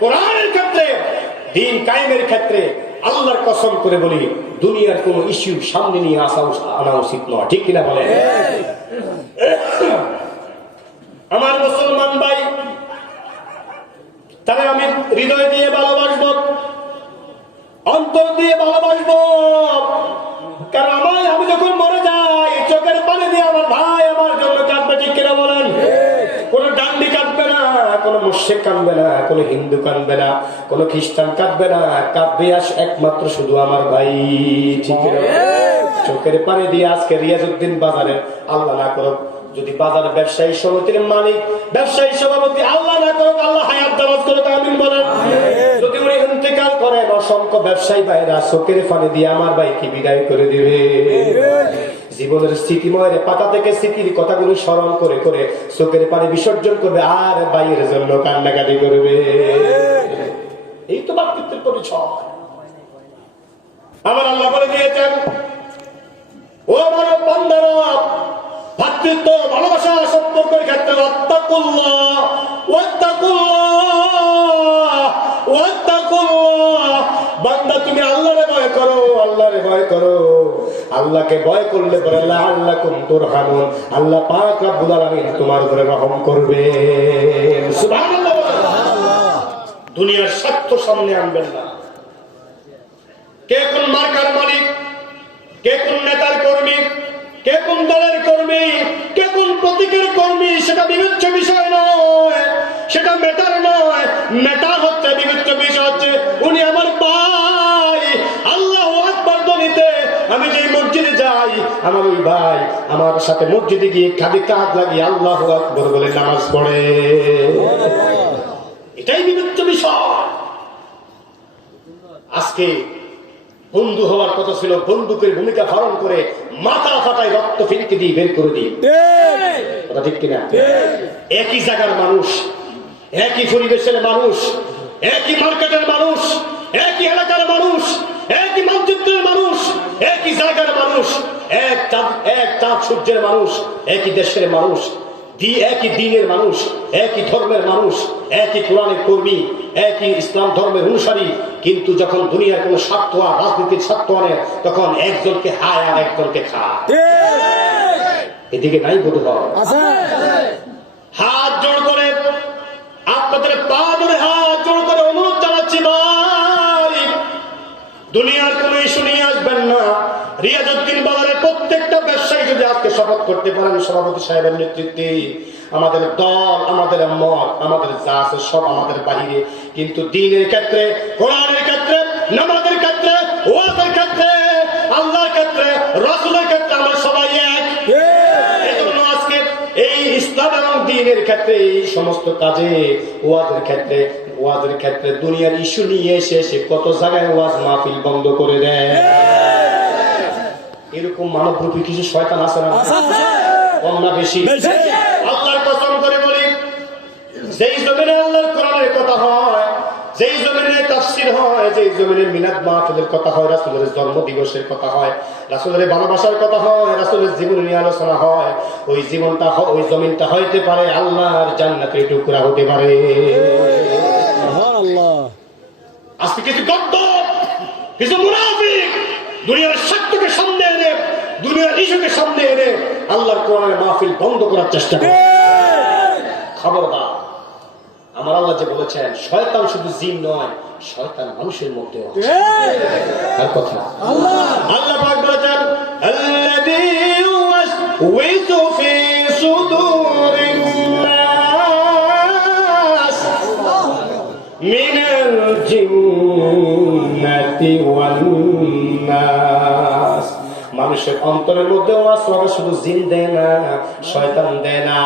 কোরআনের ক্ষেত্রে দ্বীন কায়েমের ক্ষেত্রে আল্লাহর কসম করে বলি দুনিয়ার কোন ইস্যু সামনে নিয়ে আনা উচিত নয় ঠিক কিনা বলে আমার মুসলমান ভাই তাহলে আমি হৃদয় দিয়ে ভালোবাসবো অন্তর দিয়ে ভালোবাসবো মুশরিক কাঁদবে না, কোনো হিন্দু কাঁদবে না, কোনো খ্রিস্টান কাঁদবে না, কাঁদবে একমাত্র শুধু আমার ভাই। ঠিক না? চোখের পানি দিয়ে আজকে রিয়াজউদ্দিন বাজারে আল্লাহ না করুক যদি বাজার ব্যবসায়ী সমিতির মালিক, ব্যবসায়ী সভাপতি আল্লাহ না করুক, আল্লাহ হায়াত দারাজ করুক, আমিন বলেন। যদি উনি ইন্তেকাল করেন, অসংখ্য ব্যবসায়ী ভাইরা চোখের পানি দিয়ে আমার ভাইকে বিদায় করে দিবে। জীবনের স্মৃতিময়ের পাতা থেকে স্মৃতির কথাগুলো স্মরণ করে করে চোখের পানি বিসর্জন করবে, আর ভাইয়ের জন্য কান্নাকাটি করবে। এই তো ব্যক্তিত্বের পরিচয়। আমার আল্লাহ বলে দিয়েছেন, ও মানব বান্দারা, ভাতৃত্ব ভালোবাসা সম্পর্কের ক্ষেত্রে ওয়াত্তাকুল্লাহ ওয়াত্তাকুল্লাহ ওয়াত্তাকুল্লাহ। বান্দা তুমি আল্লাহরে ভয় করো, আল্লাহরে ভয় করো। আল্লাহকে ভয় করলে পরে লাআল্লাকুম তুরহামুন, আল্লাহ পাক রব্বুল আলামিন তোমার উপরে রহম করবে। সুবহানাল্লাহ। দুনিয়ার স্বার্থ সামনে আনবেন না। কে কোন মার্কার মালিক, কে কোন নেতার কর্মী, কে কোন দলের কর্মী, কে কোন প্রতীকের কর্মী, সেটা বিবেচ্য বিষয় নয়, সেটা ম্যাটার নয়। ম্যাটার হচ্ছে, বিবেচ্য বিষয় হচ্ছে উনি আমার ভাই। আল্লাহু আকবার ধ্বনিতে আমি যে মসজিদে যাই, আমার ওই ভাই আমার সাথে মসজিদে গিয়ে কাঁধে কাঁধ লাগিয়ে আল্লাহু আকবার বলে নামাজ পড়ে। এটাই বিবেচ্য বিষয়। আজকে বন্ধু হওয়ার কথা ছিল, বন্দুকের ভূমিকা পালন করে মাথা ফাটায় রক্ত ফিরকে দিয়ে বের করে দিই। কথা ঠিক কিনা? একই জায়গার মানুষ, একই পরিবেশের মানুষ, একই মার্কেটের মানুষ, একই এলাকার মানুষ, একই মানচিত্রের মানুষ, একই জায়গার মানুষ, এক চাঁদ সূর্যের মানুষ, একই দেশের মানুষ, একই দিনের মানুষ, একই ধর্মের মানুষ, একই কোরআনের কর্মী, একই ইসলাম ধর্মের অনুসারী, কিন্তু যখন দুনিয়ার কোন স্বার্থ আর রাজনীতির স্বার্থ আনে, তখন একজনকে হায় আর একজনকে খায়। এদিকে নাই বোধ হয়। হাত জোড় করে আপনাদের পা ধরে হাত জোড় করে অনুরোধ জানাচ্ছি, ভাই দুনিয়ার কোন ইস্যু নিয়ে আসবেন না। রিয়াজউদ্দিন বাজারের প্রত্যেকটা ব্যবসায়ী যদি আজকে শপথ করতে পারেন সভাপতি সাহেবের নেতৃত্বে, আমাদের দল, আমাদের মত, আমাদের যা আছে সব আমাদের বাহিরে, কিন্তু দ্বীনের ক্ষেত্রে, কোরআনের ক্ষেত্রে, নামাজের ক্ষেত্রে, ওয়াজের ক্ষেত্রে, আল্লাহর ক্ষেত্রে, রাসূলের ক্ষেত্রে আমরা সবাই এক। এজন্য আজকে এই ইসলাম এবং দ্বীনের ক্ষেত্রে, এই সমস্ত কাজে, ওয়াজের ক্ষেত্রে দুনিয়ার ইস্যু নিয়ে এসে কত জায়গায় ওয়াজ মাহফিল বন্ধ করে দেয়। এরকম মানবরূপী কিছু শয়তান আছে না? কম না বেশি? আল্লাহর কসম করে বলি, যেই জমিনে আল্লাহর কোরআনের কথা হয়, যেই জমিনে তাফসীর হয়, যেই জমিনে মিলাদ মাহফিলের কথা হয়, রাসূলের জন্ম দিবসের কথা হয়, রাসূলের ভালোবাসার কথা হয়, রাসূলের জীবন নিয়ে আলোচনা হয়, ওই জীবনটা, ওই জমিনটা হইতে পারে আল্লাহর জান্নাতের টুকরা হতে পারে। সুবহানাল্লাহ। আজকে কিছু গদ্দার, কিছু মুনাফিক দুনিয়ার স্বার্থকে সামনে এনে, দুনিয়ার ইস্যুকে সামনে এনে আল্লাহর কোরআনের মাহফিল বন্ধ করার চেষ্টা করে। খবরদার। আমার আল্লাহ যে বলেছেন, শয়তান শুধু জিন নয়, শয়তান মানুষের মধ্যে আছে। তার কথা আল্লাহ পাক বলেছেন, আল্লাযী ইউওয়াসওয়িসু ফি সুদুরিন নাস মিনাল জিন্নাতি ওয়ান নাস। মানুষের অন্তরের মধ্যে ওয়াসওয়াসা শুধু জিন দেয় না, শয়তান দেয় না।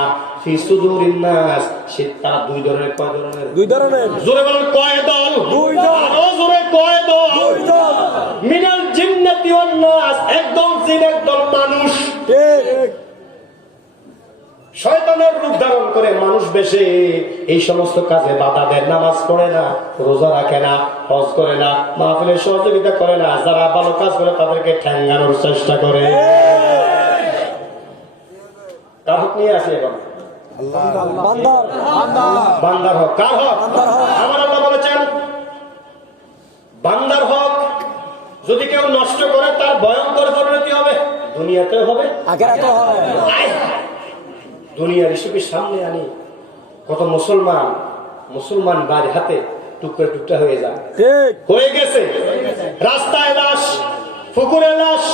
ফি সুদুরিন নাস, সে তারা দুই ধরনের। কয় ধরনের? দুই ধরনের। জোরে বলেন কয় দল? দুই দল। আরো জোরে কয় দল? দুই দল। মিনাল জিন্নাতি ওয়ান নাস, একদল জিন একদল মানুষ। ঠিক। শয়তানের রূপ ধারণ করে মানুষ বেশে এই সমস্ত কাজে বাধা দেয়। নামাজ পড়ে না, রোজা রাখে না, হজ করে না, মাহফিলের সহযোগিতা করে না, যারা ভালো কাজ করে তাদেরকে ঠ্যাঙ্গানোর চেষ্টা করে। কার হক নিয়ে আসে এখন? বান্দার হক। কার হক? আমার আল্লাহ বলেছেন, বান্দার হক যদি কেউ নষ্ট করে তার ভয়ঙ্কর পরিণতি হবে, দুনিয়াতেও হবে, আখিরাতেও হবে। দুনিয়ার ইস্যুকে সামনে আনি কত মুসলমান বাড়ি হাতে টুকরা টুকরা হয়ে যায়। হয়ে গেছে। রাস্তায় লাশ, পুকুরে লাশ,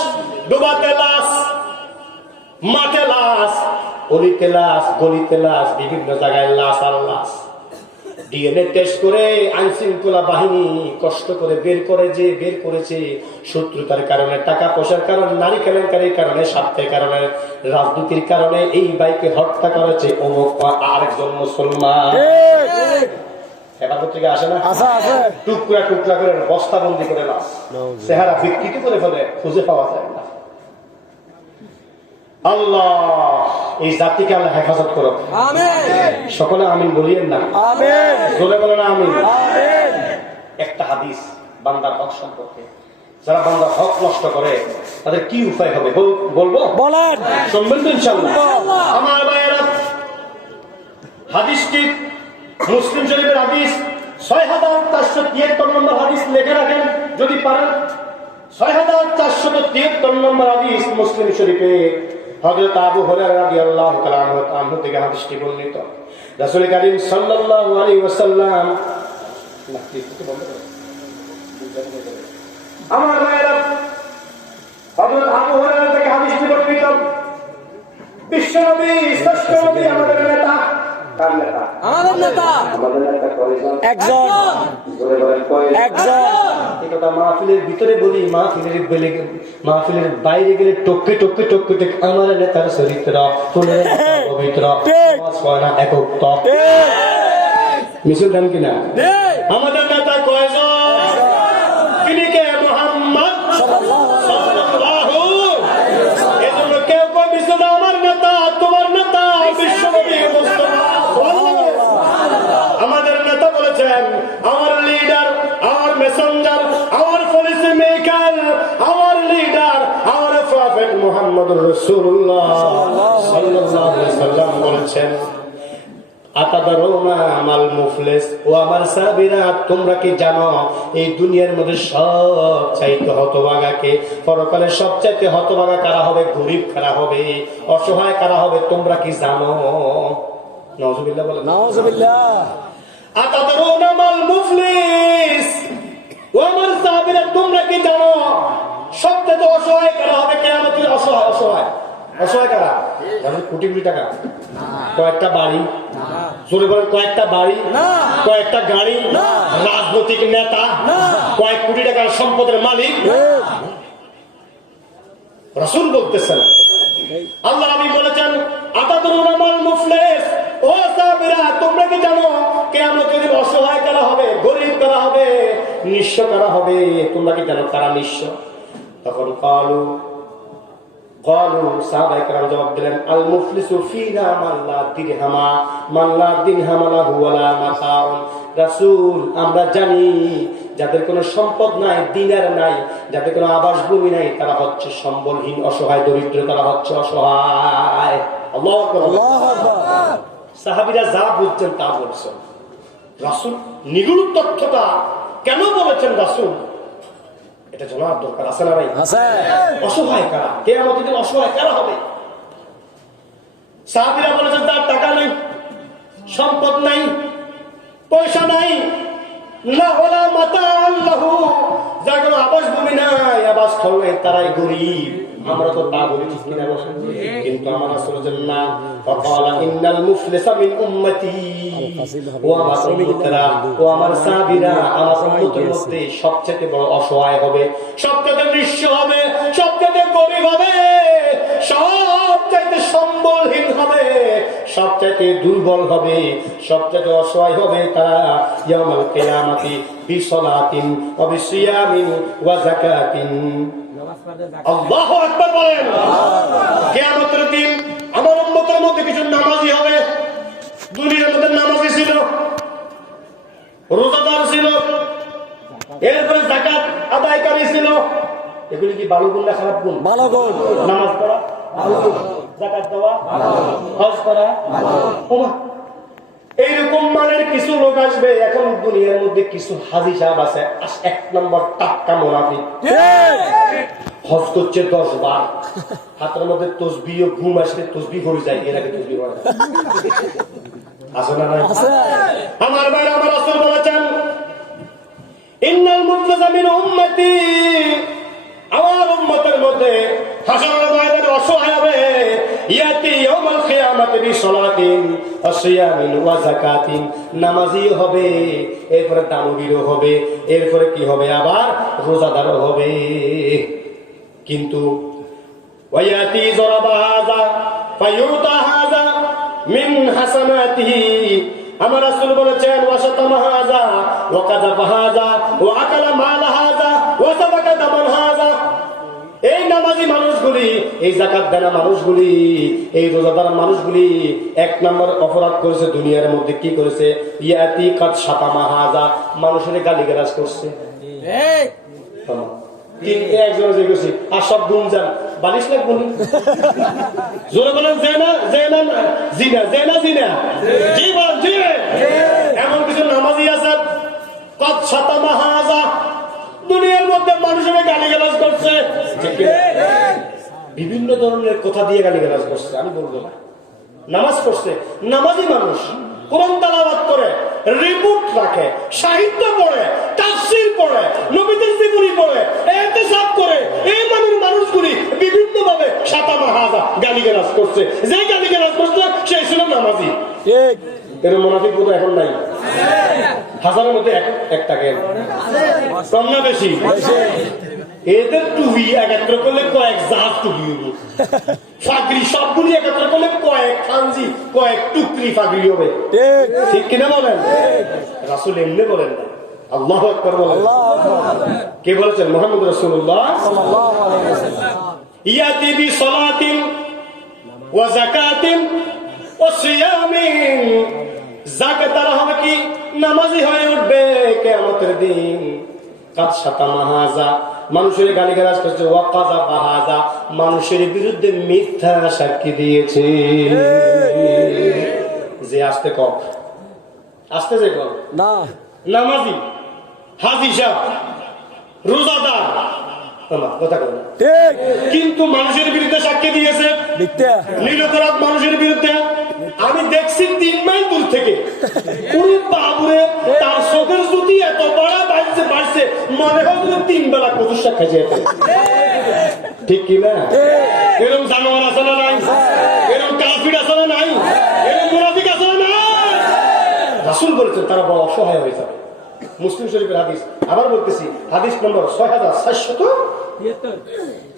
ডুবাতে লাশ, মাঠে লাশ, অলিতে লাশ, গলিতে লাশ, বিভিন্ন জায়গায় লাশ আর লাশ। ডিএনএ টেস্ট করে আইন শৃঙ্খলা বাহিনী কষ্ট করে বের করেছে শত্রুতার কারণে, টাকা পয়সার কারণে, নারী কেলেঙ্কারির কারণে, স্বার্থের কারণে, রাজনীতির কারণে এই ভাইকে হত্যা করেছে অমুক আরেকজন মুসলমান। এবার পত্রিকা আসে না, টুকরা টুকরা করে বস্তাবন্দি করে লাশ, চেহারা বিকৃত করে ফেলে, খুঁজে পাওয়া যায় না। আল্লাহ এই জাতিকে আল্লাহ হেফাজত করো, সকলে আমিন বলিয়েন না, বলে বলে না আমিন। একটা হাদিস বান্দার হক সম্পর্কে, যারা বান্দার হক নষ্ট করে তাদের কি উপায় হবে বলবো, শুনবেন তো ইনশাআল্লাহ। আমার ভাইয়েরা, হাদিসটি মুসলিম শরীফের হাদিস 6473 নম্বর হাদিস লেখে রাখেন যদি পারেন। 6473 নম্বর হাদিস মুসলিম শরীফে হযরত আবু হুরায়রা রাদিয়াল্লাহু তাআলা আনহু থেকে হাদিসটি বর্ণিত। রাসূল কারীম সাল্লাল্লাহু আলাইহি ওয়াসাল্লাম, আমার ভাইয়েরা, হযরত আবু হুরায়রা থেকে হাদিসটি বর্ণিত। বিশ্বনবী, শ্রেষ্ঠ নবী, আমাদের নেতা, কার নেতা? আমাদের নেতা। আমাদের নেতা কয়জন? একজন। জোরে বলেন কয়জন? একজন। এই কথা মাহফিলের ভিতরে বলি, মাহফিলের বাইরে গেলে টপকে টপকে টপকে টপকে আমার নেতার চরিত্র, ফুলের পবিত্র, হয় না একক টপ, মিছিল দেন কিনা? আমাদের নেতা কয়জন? তিনি কে? মুহাম্মদ সাল্লাল্লাহু। এজন্য কেউ কেউ মিছিল আমার নেতা, তোমার নেতা বিশ্বনবী মুস্তাফা। আমাদের নেতা বলেছেন, আমার লিডার, আমার মেসেঞ্জার, আমার পলিসি মেকার, আমার লিডার, আমার প্রফেট মুহাম্মদুর রাসূলুল্লাহ সাল্লাল্লাহু আলাইহি ওয়াসাল্লাম বলেছেন, আতাদারুনা মাল মুফলিস, ও আমার সাহাবীরা তোমরা কি জানো এই দুনিয়ার মধ্যে সবচাইতে হতভাগা কে? পরকালে সবচাইতে হতভাগা কারা হবে? গরীব কারা হবে? অসহায় কারা হবে? তোমরা কি জানো? নাউজুবিল্লাহ বলেন। নাউজুবিল্লাহ। আতাদারুনা মাল মুফলিস, ও আমার সাহাবীরা তোমরা কি জানো সবচাইতে অসহায় কারা হবে কিয়ামতের? অসহায় কারা? যাদের কোটি কোটি টাকা, কয়েকটা বাড়ি, জোরে বলেন কয়েকটা বাড়ি, কয়েকটা গাড়ি, রাজনৈতিক নেতা, কয়েক কোটি টাকার সম্পদের মালিক। রাসূল বলতেছেন, আল্লাহ নবী বলেছেন, আতাদরুনা মাল মুফলিস, ও সাহাবীরা তোমরা কি জানো কিয়ামতের দিন অসহায় কারা হবে? গরীব কারা হবে? নিঃস্ব কারা হবে? তোমরা কি জানো তারা নিঃস্ব? তখন সাহাবায়ে কেরাম জবাব দিলেন, আল মুফলিসু ফিনা মান লা দিরহামা লাহু ওয়ালা মাতাউন। রাসূল, আমরা জানি যাদের কোনো সম্পদ নাই, দিনার নাই, যাদের কোনো আবাসভূমি নাই, তারা হচ্ছে সম্বলহীন, অসহায়, দরিদ্র, তারা হচ্ছে অসহায়। আল্লাহু আকবার, আল্লাহু আকবার। সাহাবীরা যা বুঝছেন তা বলছেন। রাসূল নিগুড় তথ্যটা কেন বলেছেন রাসূল, এটা জানার দরকার আছে না ভাই? অসহায় কারা? কিয়ামতের দিন অসহায় কারা হবে? সাহাবীরা বলেছেন, তার টাকা নেই, সম্পদ নাই, পয়সা নাই, না ওয়ালা মাতাআন লাহু, যার কোনো আবাসভূমি নাই, আবাসস্থল নাই, তারাই গরীব। আমরা তো তা বলি, ঠিক কিনা বলেন? কিন্তু আমার রাসূল না, ফাকালা ইন্নাল মুফলিসা মিন উম্মতি, ও আমার উম্মতরা, ও আমার সাহাবীরা, আমার উম্মতের মধ্যে সবচেয়ে বড় অসহায় হবে, সবচেয়ে নিঃস্ব হবে, সবচেয়ে গরীব হবে, সবচেয়ে সম্বলহীন হবে, সবচেয়ে দুর্বল হবে, সবচেয়ে অসহায় হবে তারা ইয়াউমাল কিয়ামাতি বিসলাতিন ওয়া বিসিয়ামিন ওয়া যাকাতিন। আল্লাহু আকবার বলেন। কিয়ামতের দিন আমার উম্মতের মধ্যে কিছু নামাজি হবে। দুনিয়ার মধ্যে নামাজি ছিল, রোজাদার ছিল, এরপরে যাকাত আদায়কারী ছিল। এগুলি কি ভালো গুণ না খারাপ গুণ? ভালো গুণ। নামাজ পড়া ভালো গুণ, যাকাত দেওয়া ভালো গুণ, হজ করা ভালো গুণ। এইরকম মানের কিছু লোক আসবে। এখন দুনিয়ার মধ্যে কিছু হাজী সাহেব আছে, 1 নম্বর টাটকা মুনাফিক। হজ করছে 10 বার, হাতের মধ্যে তসবিহ, ঘুম আসলে তসবিহ হয়ে যায়, এর আগে তসবিহ হয় আছে না? আমার ভাইরা, আমার রাসূল বলেছেন, ইন্নাল মুফলিসা মিন উম্মতি, আমার উম্মতের মধ্যে হাসরের ময়দানে অসহায় হবে। ইয়াতি ইয়াউমাল কিয়ামা কিয়ামাতি বিসলাতিন ওয়া সিয়ামিন ওয়া যাকাতিন, নামাজি হবে, এরপরে দানবীরও হবে, এরপরে কি হবে, আবার রোজাদারও হবে। কিন্তু ওয়ায়াতি যরাবা হাযা ফায়ুতা হাযা মিন হাসানাতিহি, আমার রাসূল বলেছেন ওয়াশাতামা হাযা ওয়া কাযাবা হাযা ওয়া আকালা মাল হাযা ওয়া সাবাকা দামান হাযা। এই নামাজি মানুষগুলি, এই যাকাত দেনা মানুষগুলি, এই রোজাদার মানুষগুলি এক নম্বর অপরাধ করেছে দুনিয়ার মধ্যে। কি করেছে? ইয়াতি কাদ শাতামা হাযা, মানুষের গালিগালাজ করছে। একজন যে গেছি আর সব গুম যান বালিশ লাগবো নি, জোরে বলেন জেনা জেনা জিনা জেনা জিনা, জি বল জি। এমন কিছু নামাজি আছে কদ শাতামা হাযা, দুনিয়ার মধ্যে মানুষের গালিগালাজ করছে, বিভিন্ন ধরনের কথা দিয়ে গালিগালাজ করছে। আমি বলবো না, নামাজ পড়ছে, নামাজি মানুষ, কোরআন তেলাওয়াত করে, রিপোর্ট রাখে, সাহিত্য পড়ে, তাফসীর পড়ে, নবীদের জীবনী পড়ে, ইতিসাব করে, এই মানুষগুলি বিভিন্ন ভাবে শাতামা হাযা গালিগালাজ করছে। যে গালিগালাজ করছে সেই ছিল নামাজি। ঠিক। এর মুনাফিক বোধ এখন নাই, হাজারের মধ্যে একটাকে কম না বেশি। এদের টুপি একত্র করলে কয়েক জাহাজ টুপি হবে, ফাগরি সবগুলি একত্র করলে কয়েক খানজি কয়েক টুকরি ফাগরি হবে। ঠিক কিনা বলেন? রাসূল এমনি বলেন না, আল্লাহু আকবার বলেন। কে বলেছেন? মুহাম্মদ রাসূলুল্লাহ সাল্লাল্লাহু আলাইহি ওয়াসাল্লাম। ইয়াতি বিসলাতিন ওয়া যাকাতিন ওয়া সিয়ামিন, যাকাতার হবে কি? নামাজি হয়ে উঠবে কিয়ামতের দিন। কাদ শাতামা হাযা, মানুষের গালিগালাজ করছে, ওয়া কাযাবা হাযা, মানুষের বিরুদ্ধে মিথ্যা সাক্ষী দিয়েছে। যে আসতে কম, আসতে যে কম না, নামাজি, হাজী সাহেব, রোজাদার, কথা বলেন ঠিক, কিন্তু মানুষের বিরুদ্ধে সাক্ষী দিয়েছে মিথ্যা, নিরপরাধ মানুষের বিরুদ্ধে। আমি দেখছি 3 মাইল দূর থেকে, ওরে বাবুরে, তার চোখের যদি এত বড় বাড়ছে মনে হয় 3 বেলা কচুর শাক খাইছে। ঠিক কি না? এরকম জানোয়ার আছে না নাই? এরকম কাফির আছে না নাই? এরকম মুনাফিক আছে না নাই? রাসূল বলেছেন তারা বড় অসহায় হয়ে যাবে। মুসলিম শরীফের হাদিস, আবার বলতেছি, হাদিস নম্বর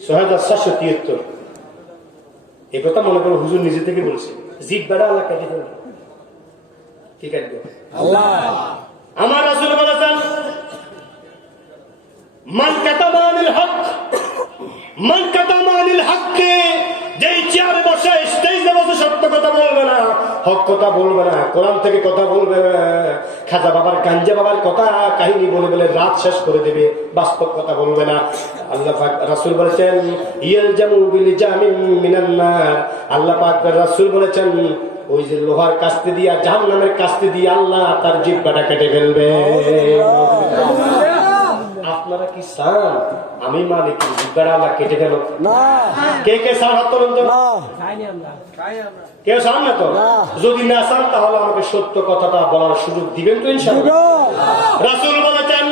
6773। এই কথা মনে করো হুজুর নিজে থেকে বলছে, জিদ বেড়া আল্লাহ কাটে দেবে। কি কাটবে? আল্লাহ। আমার রাসূল বলেছেন মান কাতাবা আনিল হক, মান কাতাবা আনিল হককে, যেই চেয়ারে বসে স্টেজে বসে সত্য কথা বলবে না, হক কথা বলবে না, কোরআন থেকে কথা বলবে না, খাজা বাবার গাঞ্জা বাবার কথা কাহিনী বলে বলে রাত শেষ করে দেবে, বাস্তব কথা বলবে না। আল্লাহ পাক রাসূল বলেছেন ইয়ালজামু বিল জামিন মিনান নার, আল্লাহ পাক রাসূল বলেছেন ওই যে লোহার কাস্তে দিয়া, জাহান্নামের কাস্তে দিয়ে আল্লাহ তার জিহ্বাটা কেটে ফেলবে। আপনারা কি চান আমি মালিক জিহ্বাটা আল্লাহ কেটে ফেলো? না। কে কে চান? হাত তোলেন তো। না, কেউ চান না তো? যদি না চান তাহলে আমাকে সত্য কথাটা বলার সুযোগ দিবেন তো ইনশাআল্লাহ? রাসূল বলেছেন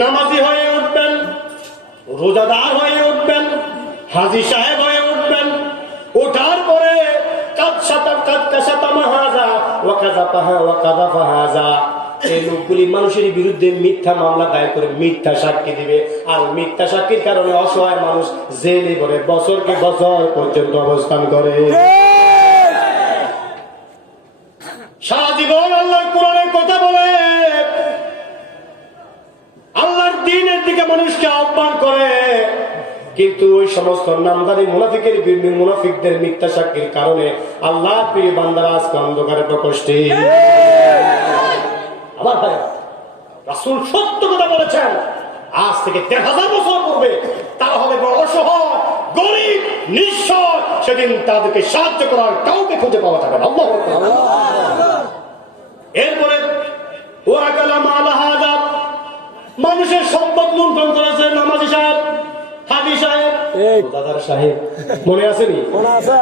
নামাজি হয়ে উঠবেন, রোজাদার হয়ে উঠবেন, হাজী সাহেব হয়ে উঠবেন, ওঠার পরে এই লোকগুলি মানুষের বিরুদ্ধে মিথ্যা মামলা দায়ের করে মিথ্যা সাক্ষী দিবে, আর মিথ্যা সাক্ষীর কারণে অসহায় মানুষ জেলে করে বছরকে বছর পর্যন্ত অবস্থান করে। সারা জীবন আল্লাহর কোরআনের কথা বলে, আল্লাহর দ্বীনের দিকে মানুষকে আহ্বান করে, কিন্তু ওই সমস্ত নামদারি মুনাফিকদের মিথ্যা সাক্ষীর কারণে আল্লাহ প্রিয় বান্দারা আজকে অন্ধকারে প্রকোষ্ঠে। আমার ভাই, রাসূল সত্য কথা বলেছেন, আজ থেকে 1000 বছর পূর্বে তারা হবে বড় অসহায়, গরিব, নিঃস্ব, সেদিন তাদেরকে সাহায্য করার কাউকে খুঁজে পাওয়া যাবে না। আল্লাহু আকবার। এরপরে ওয়া কালাম আলা হাযা, মানুষের সম্পদ লুণ্ঠন করেছে নামাজি সাহেব, হাজী সাহেব, দাদার সাহেব, মনে আসেনি?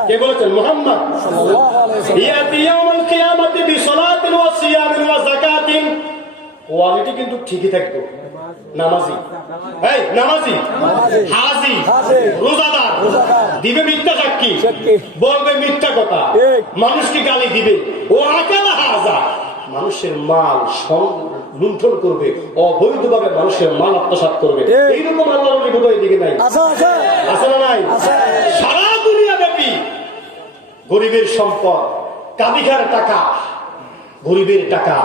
কে বলেছেন? মুহাম্মদ সাল্লাল্লাহু আলাইহি ওয়াসাল্লাম। ইয়াতি ইয়াউমুল কিয়ামাতি বিসলাতিন ওয়া সিয়ামিন ওয়া যাকাতিন, কোয়ালিটি কিন্তু ঠিকই থাকতো। নামাজি, এই নামাজি, হাজি, রোজাদার, দিবে মিথ্যা সাক্ষী, বলবে মিথ্যা কথা, মানুষকে গালি দিবে, ও আকালা হাজা, মানুষের মাল লুণ্ঠন করবে, অবৈধভাবে মানুষের মাল আত্মসাৎ করবে। এইরকম আল্লাহর ওলি বোধহয় এদিকে নাই, আছে না নাই? সারা দুনিয়া ব্যাপী গরিবের সম্পদ, কাবিঘার টাকা, গরিবের টাকা,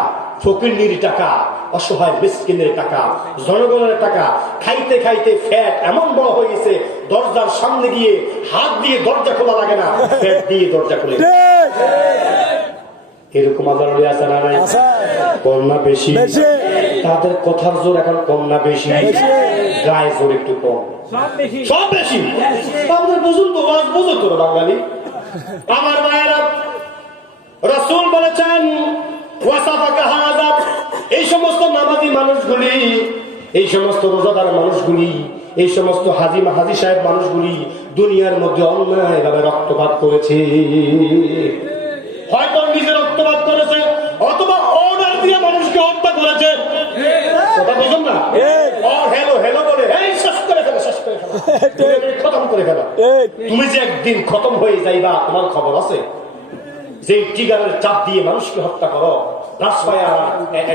ফকিরনির টাকা, অসহায় মিসকিনের টাকা, জনগণের টাকা খাইতে খাইতে ফ্যাট এমন বড় হয়ে গেছে, দরজার সামনে গিয়ে হাত দিয়ে দরজা খোলা লাগে না, ফ্যাট দিয়ে দরজা খুলে। এরকম আল্লাহর ওলি আছে না নাই? কম না বেশি? তাদের কথার জোর এখন কম না বেশি? গায়ে জোর একটু কম, সব বেশি। আপনাদের বুঝুন তো, ওয়াজ বুঝুন তো বাঙালি। আমার মায়েরা, রাসূল বলেছেন এই সমস্ত নামাজি মানুষগুলি, এই সমস্ত রোজাদার মানুষগুলি, এই সমস্ত হাজি সাহেব মানুষগুলি দুনিয়ার মধ্যে অন্যায়ভাবে রক্তপাত করেছে। হয়তো নিজে রক্তপাত করেছে, অথবা অর্ডার দিয়ে মানুষকে হত্যা করেছে। কথা বুঝুন না? হেলো হেলো বলে শেষ করে ফেলো, শেষ করে ফেলো, খতম করে ফেলো। তুমি যে একদিন খতম হয়ে যাইবা, তোমার খবর আছে? যে ট্রিগারের চাপ দিয়ে মানুষকে হত্যা করো,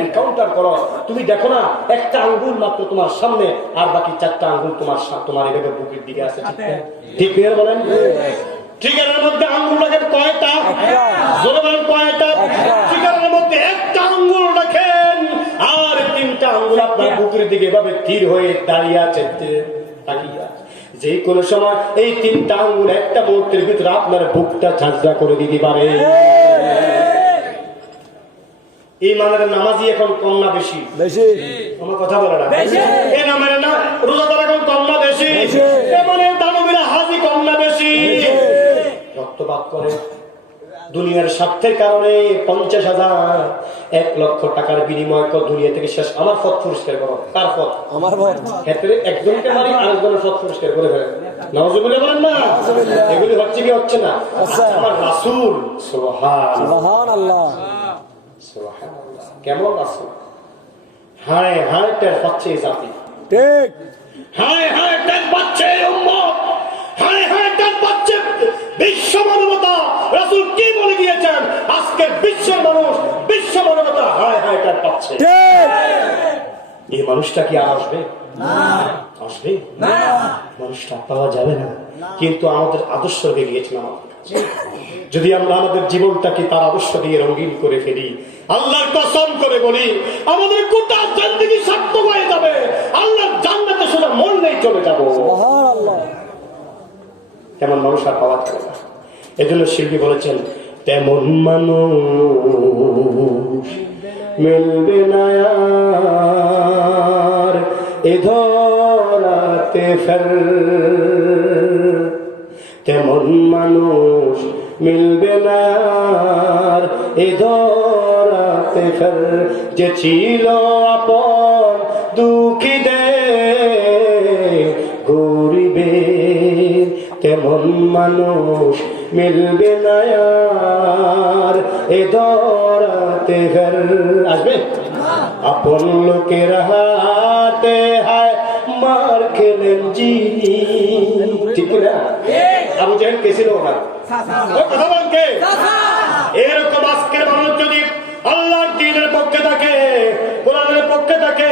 এনকাউন্টার করো, তুমি দেখো না একটা আঙ্গুল মাত্র তোমার সামনে, আর বাকি 4টা আঙ্গুল তোমার এভাবে বুকের দিকে আছে, ঠিক না? বলেন, ট্রিগারের মধ্যে আঙ্গুল রাখেন কয়টা? জোরে বলেন কয়টা? ট্রিগারের মধ্যে একটা আঙ্গুল রাখেন, আর 3টা আঙ্গুল আপনার বুকের দিকে এভাবে তীর হয়ে দাঁড়িয়ে আছে, তাকিয়ে আছে। যে কোনো সময় এই 3টা আঙ্গুল একটা মুহূর্তের ভিতরে আপনার বুকটা ঝাঁঝরা করে দিতে পারে। ইমানের নামাজি এখন কম না বেশি? আমার কথা বলে না? এই নামের না রোজাদার এখন কম না বেশি? এমনের দানবীরা হাজি কম না বেশি? রক্তপাত করে দুনিয়ার স্বার্থের কারণে 50,000 1 লক্ষ টাকার বিনিময় দুনিয়া থেকে শেষ। আমার পথ পরিষ্কার করো। কার পথ? আমার পথ। ক্ষেত্রে একজনকে মারি, আরেকজনের পথ পরিষ্কার করে ফেলে। নাউজুবিল্লাহ বলেন না? এগুলি হচ্ছে কি হচ্ছে না? আমার রাসূল সুবহানাল্লাহ, সুবহানাল্লাহ, কেমন রাসূল! হায় হায় টের পাচ্ছে এই জাতি, ঠিক? হায় হায় টের পাচ্ছে এই উম্মত, হায় হায় টের পাচ্ছে বিশ্ব মানবতা। রাসূল কি বলে গিয়েছেন? আজকে বিশ্বের মানুষ, বিশ্ব মানবতা হায় হায় টের পাচ্ছে। এই মানুষটা কি আর আসবে? আসবে না, মানুষটা পাওয়া যাবে না। কিন্তু আমাদের আদর্শ হয়ে গিয়েছে আমাদের কাছে। যদি আমরা আমাদের জীবনটাকে তার আদর্শ দিয়ে রঙিন করে ফেলি, আল্লাহর কসম করে বলি, আমাদের গোটা জিন্দেগি সার্থক হয়ে যাবে। আল্লাহর জান্নাতে সোজা মরলেই চলে যাবো। সুবহানাল্লাহ। তেমন মানুষ আর পাওয়া যাবে না। এজন্য শিল্পী বলেছেন, তেমন মানুষ মিলবে না আর এ ধরাতে ফের, তেমন মানুষ মিলবে না আর এ ধরাতে ফের, যে ছিল আপন দুঃখী দে গরিবে, তেমন মানুষ মিলবে না আর এ ধরাতে ফের। আসবে? আপন লোকের হাতে হায় মার খেলেন যিনি, ঠিক না? আবু জাহেল কে ছিল? কথা বলেন কে? এরকম আজকের মানুষ যদি আল্লাহর দ্বীনের পক্ষে থাকে, কোরআনের পক্ষে থাকে,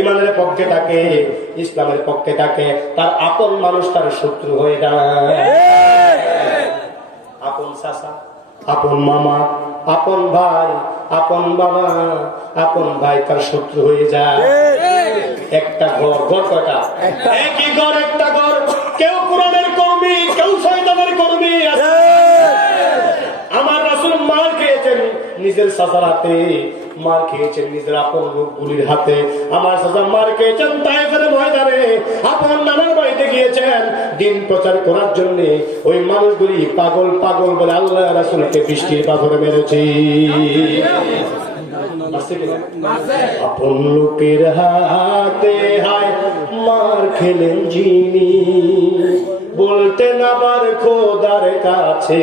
ইমানের পক্ষে থাকে, ইসলামের পক্ষে থাকে, তার আপন মানুষ তার শত্রু হয়ে দাঁড়ায়। আপন চাচা, আপন মামা, আপন ভাই, আপন বাবা, আপন ভাই তার শত্রু হয়ে যায়। একটা ঘর, ঘর কয়টা? একই ঘর, একটা ঘর। কেউ কোরআনের কর্মী, কেউ শয়তানের কর্মী। আমার রাসূল মার খেয়েছেন নিজের চাচার হাতে, মার খেয়েছেন নিজের আপন লোকগুলির হাতে। আমার চাচা মার খেয়েছেন তায়েফের ময়দানে, আপন নানার বাড়িতে গিয়েছেন দিন প্রচার করার জন্য। ওই মানুষগুলি পাগল পাগল বলে আল্লাহ রাসূলকে বৃষ্টির পাথরে মেরেছে। আপন লোকের হাতে হায় মার খেলেন যিনি, বলতেন আবার খোদার কাছে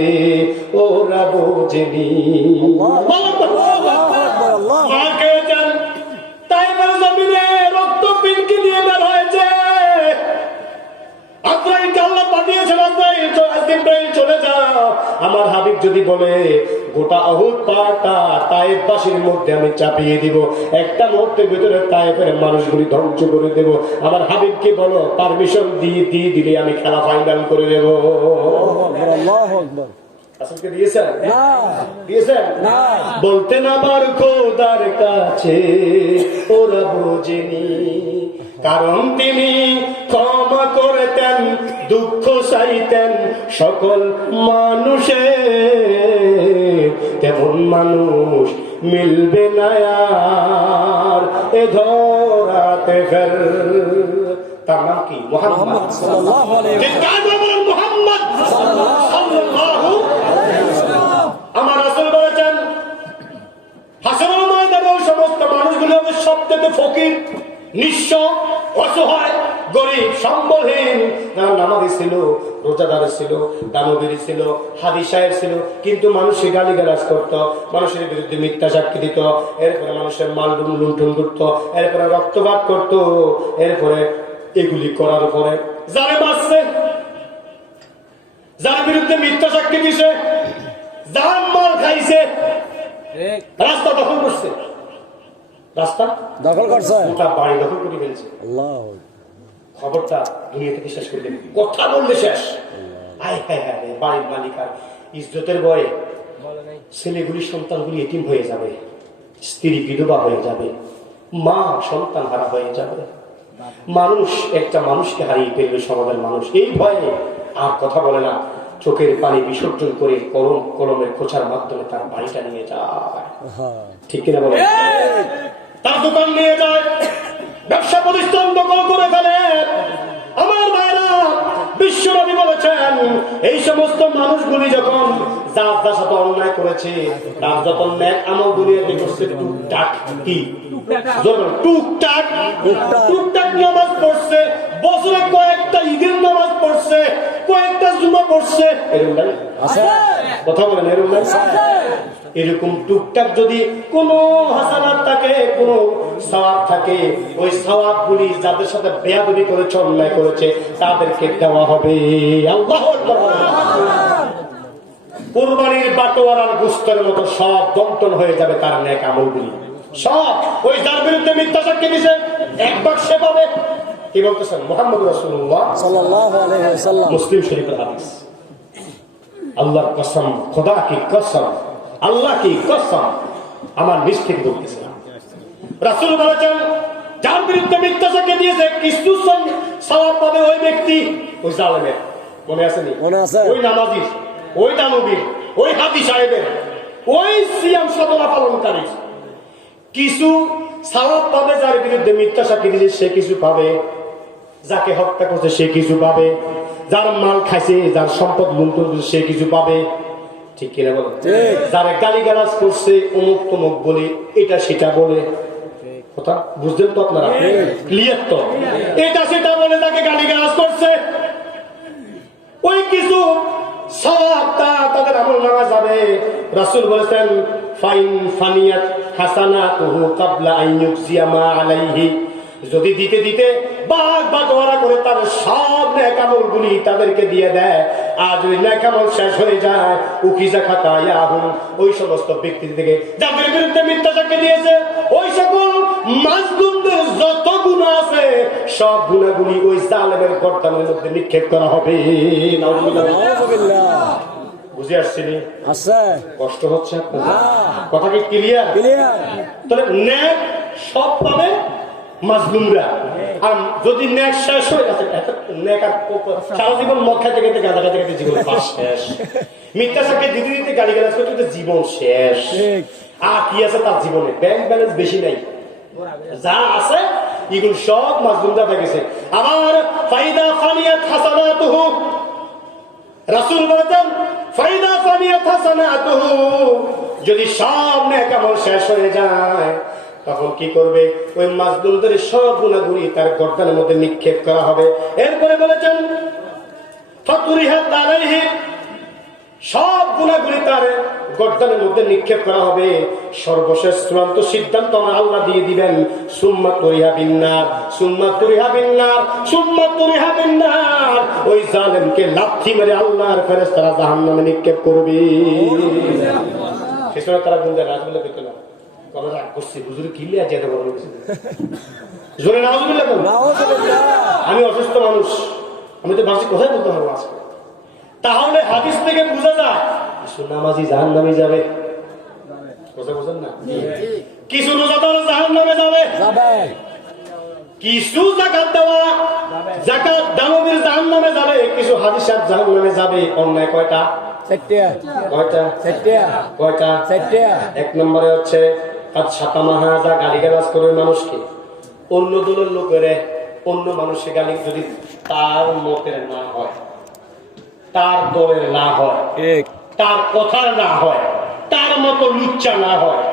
ওরা বোঝেনি। মার খেয়েছেন যদি বলে গোটা অহুদ পাহাড়টা তায়েফবাসীর মধ্যে আমি চাপিয়ে দিব, একটা মুহূর্তের ভিতরে তায়েফের মানুষগুলি ধ্বংস করে দেব, আমার হাবিবকে বলো পারমিশন দিয়ে দিলে আমি খেলা ফাইনাল করে দেব। আল্লাহু আকবার। আসলকে দিয়েছেন না দিয়েছেন না বলতেন আমার খোদার কাছে ওরা বোঝেনি, কারণ তিনি ক্ষমা করতেন, দুঃখ চাইতেন সকল মানুষের, তেমন মানুষ মিলবে না আর এ ধরাতে ফের। তার নাম কি? মুহাম্মদ সাল্লাল্লাহু আলাইহি মুহাম্মদ সাল্লাল্লাহু। আমার রাসূল বলেছেন হাসরের ময়দানে ওই সমস্ত মানুষগুলো হবে সবথেকে ফকির, নিঃস্ব, অসহায়, গরিব, সম্বলহীন, যারা নামাজি ছিল, রোজাদার ছিল, দানবীর ছিল, হাদিস সাহেব ছিল, কিন্তু মানুষের গালিগালাজ করত, মানুষের বিরুদ্ধে মিথ্যা সাক্ষী দিত, এরপরে মানুষের মাল লুণ্ঠন করত, এরপরে রক্তপাত করত, এরপরে এগুলি করার পরে যারা বাঁচছে, যার বিরুদ্ধে মিথ্যা সাক্ষী দিছে, যার মাল খাইছে, রাস্তা দখল করছে, রাস্তা দখল করছে, গোটা বাড়ি দখল করে ফেলছে, আল্লাহ খবরটা দুনিয়া থেকে শেষ করে দেবে, কথা বললে শেষ। আয় হায় হায়, বাড়ির মালিক আর ইজ্জতের ভয়ে ছেলেগুলি সন্তানগুলি এতিম হয়ে যাবে, স্ত্রী বিধবা হয়ে যাবে, মা সন্তান হারা হয়ে যাবে, মানুষ একটা মানুষকে হারিয়ে ফেলবে, সমাজের মানুষ এই ভয়ে আর কথা বলে না, চোখের পানি বিসর্জন করে কলমের খোঁচার মাধ্যমে তার বাড়িটা নিয়ে যায়, ঠিক কিনা বলে? তার দোকান নিয়ে যায়, ব্যবসা প্রতিষ্ঠান দখল করে ফেলে। আমার ভাইরা, বিশ্বনবী বলেছেন এই সমস্ত মানুষগুলি যখন যার যার সাথে অন্যায় করেছে, তার যত ন্যাক আমল দুনিয়াতে করছে, টুকটাক কি টুকটাক টুকটাক নামাজ পড়ছে, বছরে কয়েকটা ঈদের নামাজ পড়ছে, কয়েকটা জুমা পড়ছে, এরকম নাই? কথা বলেন এরকম নাই? এরকম টুকটাক যদি কোন হাসানাত থাকে, কোন সওয়াব থাকে, ওই সওয়াব গুলি যাদের সাথে বেয়াদবি করেছে, অন্যায় করেছে, তাদেরকে দেওয়া হবে। আল্লাহু আকবার। কুরবানির বাটোয়ারার গোশতের মতো সব বন্টন হয়ে যাবে তার নেক আমলগুলি, সব ওই যার বিরুদ্ধে মিথ্যা সাক্ষী দিছে একবার সে পাবে। কি বলতেছেন? মুহাম্মদ রাসূলুল্লাহ সাল্লাল্লাহু আলাইহি ওয়াসাল্লাম, মুসলিম শরীফের হাদিস। আল্লাহর কসম, খোদা কি কসম, আল্লাহ কি কসম, আমার নিজ থেকে বলতেছে, রাসূল বলেছেন যার বিরুদ্ধে মিথ্যা সাক্ষী দিয়েছে কিছু সওয়াব পাবে ওই ব্যক্তি, ওই জালেমের, মনে আছে নি? মনে আছে। ওই নামাজির, ওই দানবীর, ওই হাদিস সাহেবের, ওই সিয়াম সাধনা পালনকারী কিছু সওয়াব পাবে, যার বিরুদ্ধে মিথ্যা সাক্ষী দিয়েছে সে কিছু পাবে, যাকে হত্যা করছে সে কিছু পাবে, যার মাল খাইছে, যার সম্পদ লুণ্ঠন করছে সে কিছু পাবে, ঠিক কিনা বলো? যারা গালিগালাজ করছে অমুক তমুক বলে, এটা সেটা বলে, কথা বুঝলেন তো আপনারা? ক্লিয়ার তো? এটা সেটা বলে তাকে গালিগালাজ করছে, ওই কিছু সওয়াবটা তাদের আমল নামা যাবে। রাসূল বলেছেন ফাইন ফানিয়াত হাসানাতুহু ক্বাবলা আন ইউজিয়া মা আলাইহি, যদি দিতে দিতে ভাগ বাটোয়ারা করে তার সব নেক আমলগুলি তাদেরকে দিয়ে দেয়, আর যদি নেক আমল শেষ হয়ে যায়, উকিজা খাতায়াহুম, ওই সমস্ত ব্যক্তি থেকে যাদের বিরুদ্ধে মিথ্যা সাক্ষী দিয়েছে, ওই সকল মাজলুমদের যত গুনাহ আছে সব গুনাহগুলি ওই জালেমের গর্দানের মধ্যে নিক্ষেপ করা হবে। নাউযুবিল্লাহ। বুঝে আসছেন? আছে। কষ্ট হচ্ছে আপনার? কথা কি ক্লিয়ার? ক্লিয়ার। তাহলে নেক সব পাবে মাজলুমরা, আর যদি নেক শেষ হয়ে যাচ্ছে, নেক আর সারা জীবন মদ খাইতে খাইতে গাঁজা খাইতে খাইতে জীবন পাস শেষ, মিথ্যা সাক্ষী দিতে দিতে গালিগালাজ করতে জীবন শেষ, আর কি আছে তার জীবনে? ব্যাংক ব্যালেন্স বেশি নাই, যা আছে এগুলো সব মাজলুমরা পেয়েছে। আবার ফাইদা ফানিয়াত হাসানাতুহু, রাসূল বলেছেন ফাইদা ফানিয়াত হাসানাতুহু, যদি সব নেক আমল শেষ হয়ে যায় তখন কি করবে? ওই মাজলুমদের সব গুনাহগুলি তার গর্দানের মধ্যে নিক্ষেপ করা হবে। এরপরে বলেছেন ফাতুরিহাত আলাইহি, সব গুনাহগুলি তার গর্দানের মধ্যে নিক্ষেপ করা হবে। সর্বশেষ চূড়ান্ত সিদ্ধান্ত আল্লাহ দিয়ে দিবেন, সুম্মা তুরিহা বিন্নার, সুম্মা তুরিহা বিন্নার, সুম্মা তুরিহা বিন্নার, ওই জালেমকে লাথি মেরে আল্লাহর ফেরেশতারা জাহান্নামে নিক্ষেপ করবে। সেসময় তারা গুনতে রাজবুল্লাহ পেত না, কবে রাগ করছি হুজুর কিনলে আজ এত বড় জোরে নাউজুবিল্লাহ বলুন। আমি অসুস্থ মানুষ, আমি তো বাসে কোথায় বলতে পারবো আজকে। তাহলে হাদিস থেকে বোঝা যায় কিছু নামাজি জাহান্নামে যাবে, কথা বোঝেন না? কিছু রোজাদার জাহান্নামে যাবে, কিছু যাকাত দেওয়া যাকাত দানবীর জাহান্নামে যাবে, কিছু হাদিসাত জাহান্নামে যাবে। অন্যায় কয়টা? কয়টা? কয়টা? এক নম্বরে হচ্ছে যা গালিগালাজ করে মানুষকে, অন্য দলের লোকেরে অন্য মানুষের গালি যদি তার মতের না হয়, তার দলের না হয়, তার কথার না হয়, তার মতো লুচ্চা না হয়,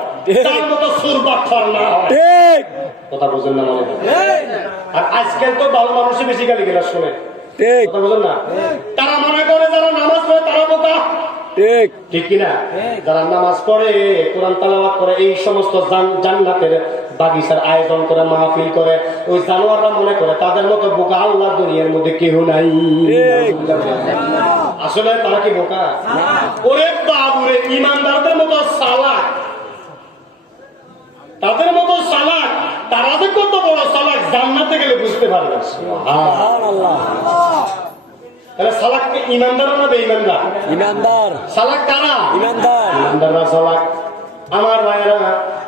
তার মতো সুরবাক্ষর না হয়, কথা বুঝেন না মনে হয়? আর আজকাল তো ভালো মানুষই বেশি গালিগালাজ শোনে, কথা বুঝেন না? তারা মনে করে যারা নামাজ পড়ে তারা বোকা, ঠিক কিনা? যারা নামাজ পড়ে, কোরআন তেলাওয়াত করে, এই সমস্ত জান্নাতের বাগিচার আয়োজন করে, মাহফিল করে, ওই জানোয়াররা মনে করে তাদের মতো বোকা আল্লাহ দুনিয়ার মধ্যে কেউ নাই। আসলে তারা কি বোকা? ওরে বাবুরে, ইমানদারদের মতো চালাক, তাদের মতো চালাক, তারা যে কত বড় চালাক জান্নাতে গেলে বুঝতে পারবে। তাহলে সালাককে ইমানদার না বেঈমানদার? ইমানদার। সালাক কারা? ইমানদার। ইমানদাররা সালাক। আমার ভাইরা,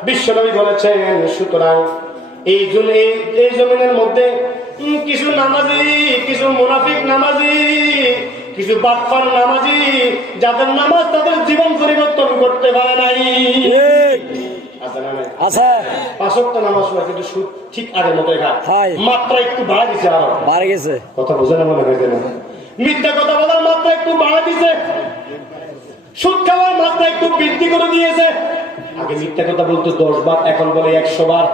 বিশ্বনবী বলেছেন, সুতরাং এই জমিনের মধ্যে কিছু নামাজি, কিছু মুনাফিক নামাজি, কিছু বাটপার নামাজি, যাদের নামাজ তাদের জীবন পরিবর্তন করতে পারে নাই। নামাজ পড়ে কিন্তু সুদ ঠিক আগের মতোই খায়, মাত্রা একটু বাড়া দিছে, আরো বাড়ে গেছে। কথা বোঝে না মনে হয় না? মিথ্যা কথা বলার মাত্রা একটু বাড়া দিছে, সুদ খাওয়ার মাত্রা একটু বৃদ্ধি করে দিয়েছে। আগে মিথ্যা কথা বলতো 10 বার, এখন বলে 100 বার।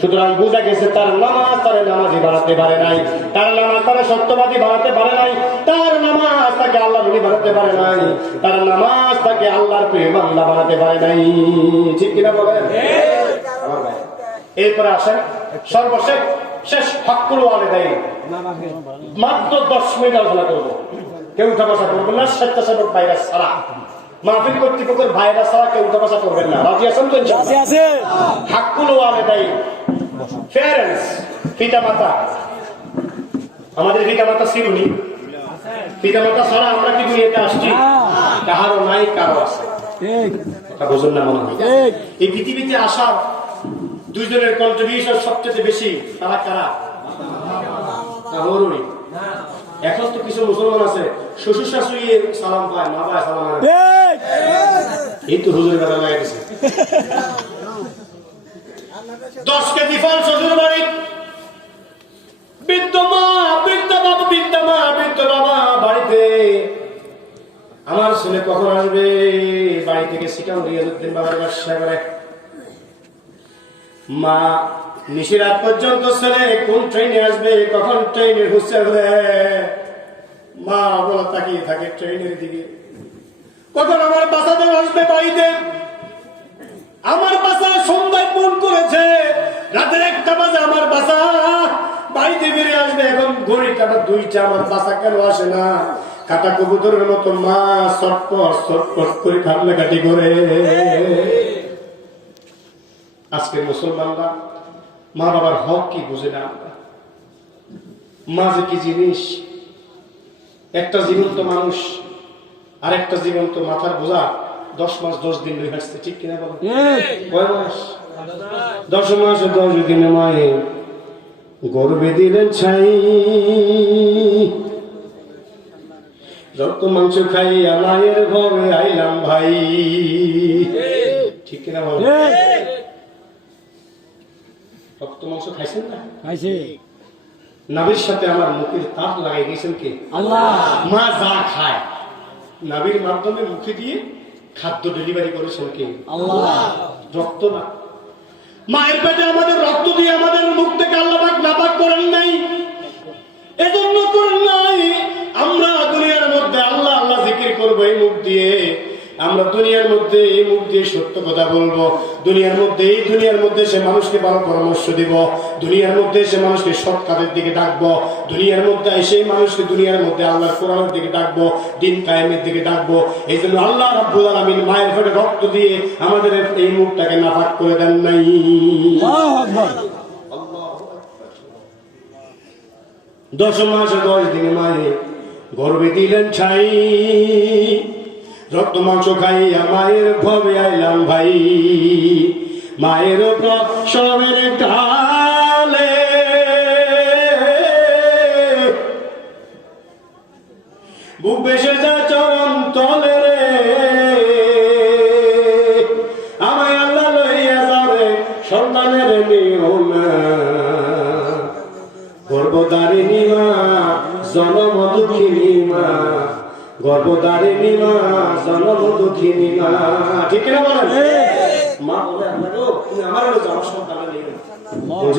সুতরাং বোঝা গেছে তার নামাজ তারে নামাজি বাড়াতে পারে নাই, তার নামাজ তারা সত্যবাদী বাড়াতে পারে নাই, তার নামাজ তাকে আল্লাহ নবী বাড়াতে পারে নাই, তার নামাজ তাকে আল্লাহর প্রিয় বান্দা বানাতে পারে নাই। ঠিক কিনা বলেন? এরপরে আসেন সর্বশেষ শেষ হকুল ওয়ালিদাইন, মাত্র 10 মিনিট আলোচনা করবো। কেউ উঠা বসা করবেন না, স্বেচ্ছাসেবক ভাইরাস ছাড়া, মাহফিল কর্তৃপক্ষের ভাইরাস ছাড়া কেউ উঠা বসা করবেন না। রাজি আছেন তো? হকুল ওয়ালিদাইন, প্যারেন্টস, পিতামাতা। আমাদের পিতামাতা ছিলনি, পিতামাতা ছাড়া আমরা কি দুনিয়াতে আসছি? কাহারও নাই, কারো আছে। কথা বুঝুন না মনে হয়? এই পৃথিবীতে আসার দুইজনের কন্ট্রিবিউশন সবচেয়ে বেশি, তারা কারা? এখন তো কিছু মুসলমান আছে শ্বশুর শাশুড়ি সালাম পায়, মা পায় সালাম, এই তো হুজুরের কথা লাগে গেছে। 10 কেজি ফল শ্বশুর বাড়ি, বৃদ্ধ মা, বৃদ্ধ বাবা, বৃদ্ধ মা, বৃদ্ধ বাবা বাড়িতে। আমার ছেলে কখন আসবে? বাড়ি থেকে সিটাম দিয়ে দিন বাবার ব্যবসা করে। মা নিশিরাত পর্যন্ত ছেলে কোন ট্রেনে আসবে, কখন ট্রেনের হুঁশিয়ার হলে মা বলা তাকিয়ে থাকে ট্রেনের দিকে, কখন আমার বাচ্চাদের আসবে বাড়িতে। আমার বাচ্চা সন্ধ্যায় ফোন করেছে, রাতের 1টা বাজে আমার বাচ্চা বাড়িতে বেরিয়ে আসবে। এখন ঘড়ি কাটা 2টা, আমার বাচ্চা কেন আসে না? কাটা কবুতরের মতো মা চটপট চটপট করে কান্নাকাটি করে। আজকের মুসলমানরা মা বাবার হক কি বুঝে না। মা যে কি জিনিস, একটা জীবন্ত মানুষ আর একটা জীবন্ত মাথার বোঝা। 10 মাস 10 দিন হয়ে আসছে, ঠিক কিনা বলো? কয় মাস? 10 মাস 10 দিনে মায়ে গর্বে দিলেন ছাই, রক্ত মাংস খাইয়া মায়ের ঘরে আইলাম ভাই, ঠিক কিনা বলো? রক্ত মাংস খাইছেন না? খাইছে। নাবির সাথে আমার মুখের তাপ লাগাই দিয়েছেন কে? আল্লাহ। মা যা খায় নাবির মাধ্যমে মুখে দিয়ে খাদ্য ডেলিভারি করেছেন কে? আল্লাহ। রক্ত না, মায়ের পেটে আমাদের রক্ত দিয়ে আমাদের মুখ থেকে আল্লাহ পাক নাপাক করেন নাই, এজন্য করেন নাই আমরা দুনিয়ার মধ্যে আল্লাহ আল্লাহ জিকির করবো এই মুখ দিয়ে, আমরা দুনিয়ার মধ্যে এই মুখ দিয়ে সত্য কথা বলবো, দুনিয়ার মধ্যে সে মানুষকে ভালো পরামর্শ দিব, দুনিয়ার মধ্যে সে মানুষকে সৎ কাজের দিকে ডাকবো, দুনিয়ার মধ্যে সেই মানুষকে দুনিয়ার মধ্যে আল্লাহর কোরআনের দিকে ডাকবো, দিন কায়েমের দিকে ডাকবো। এই জন্য আল্লাহ রাব্বুল আলামিন মায়ের পেটে রক্ত দিয়ে আমাদের এই মুখটাকে নাপাক করে দেন নাই। আল্লাহু আকবার। 10 মাস 10 দিনে মায়ে গর্ভে দিলেন ছাই, রক্ত মাংস খাইয়া মায়ের ভবে আইলাম ভাই, মায়ের প্রসবের কালে বুক বেসে যা চরণ তলে রে, আমায় আল্লাহ লইয়া যাবে সন্তানের নিও না, গর্ভধারিণী মা জনম দুঃখিনী মা, গর্ভধারিণী মা জনম দুঃখিনী মা। ঠিক না বলেন? মা বলে আপনাকে তুমি আমার সন্তানের নিও না।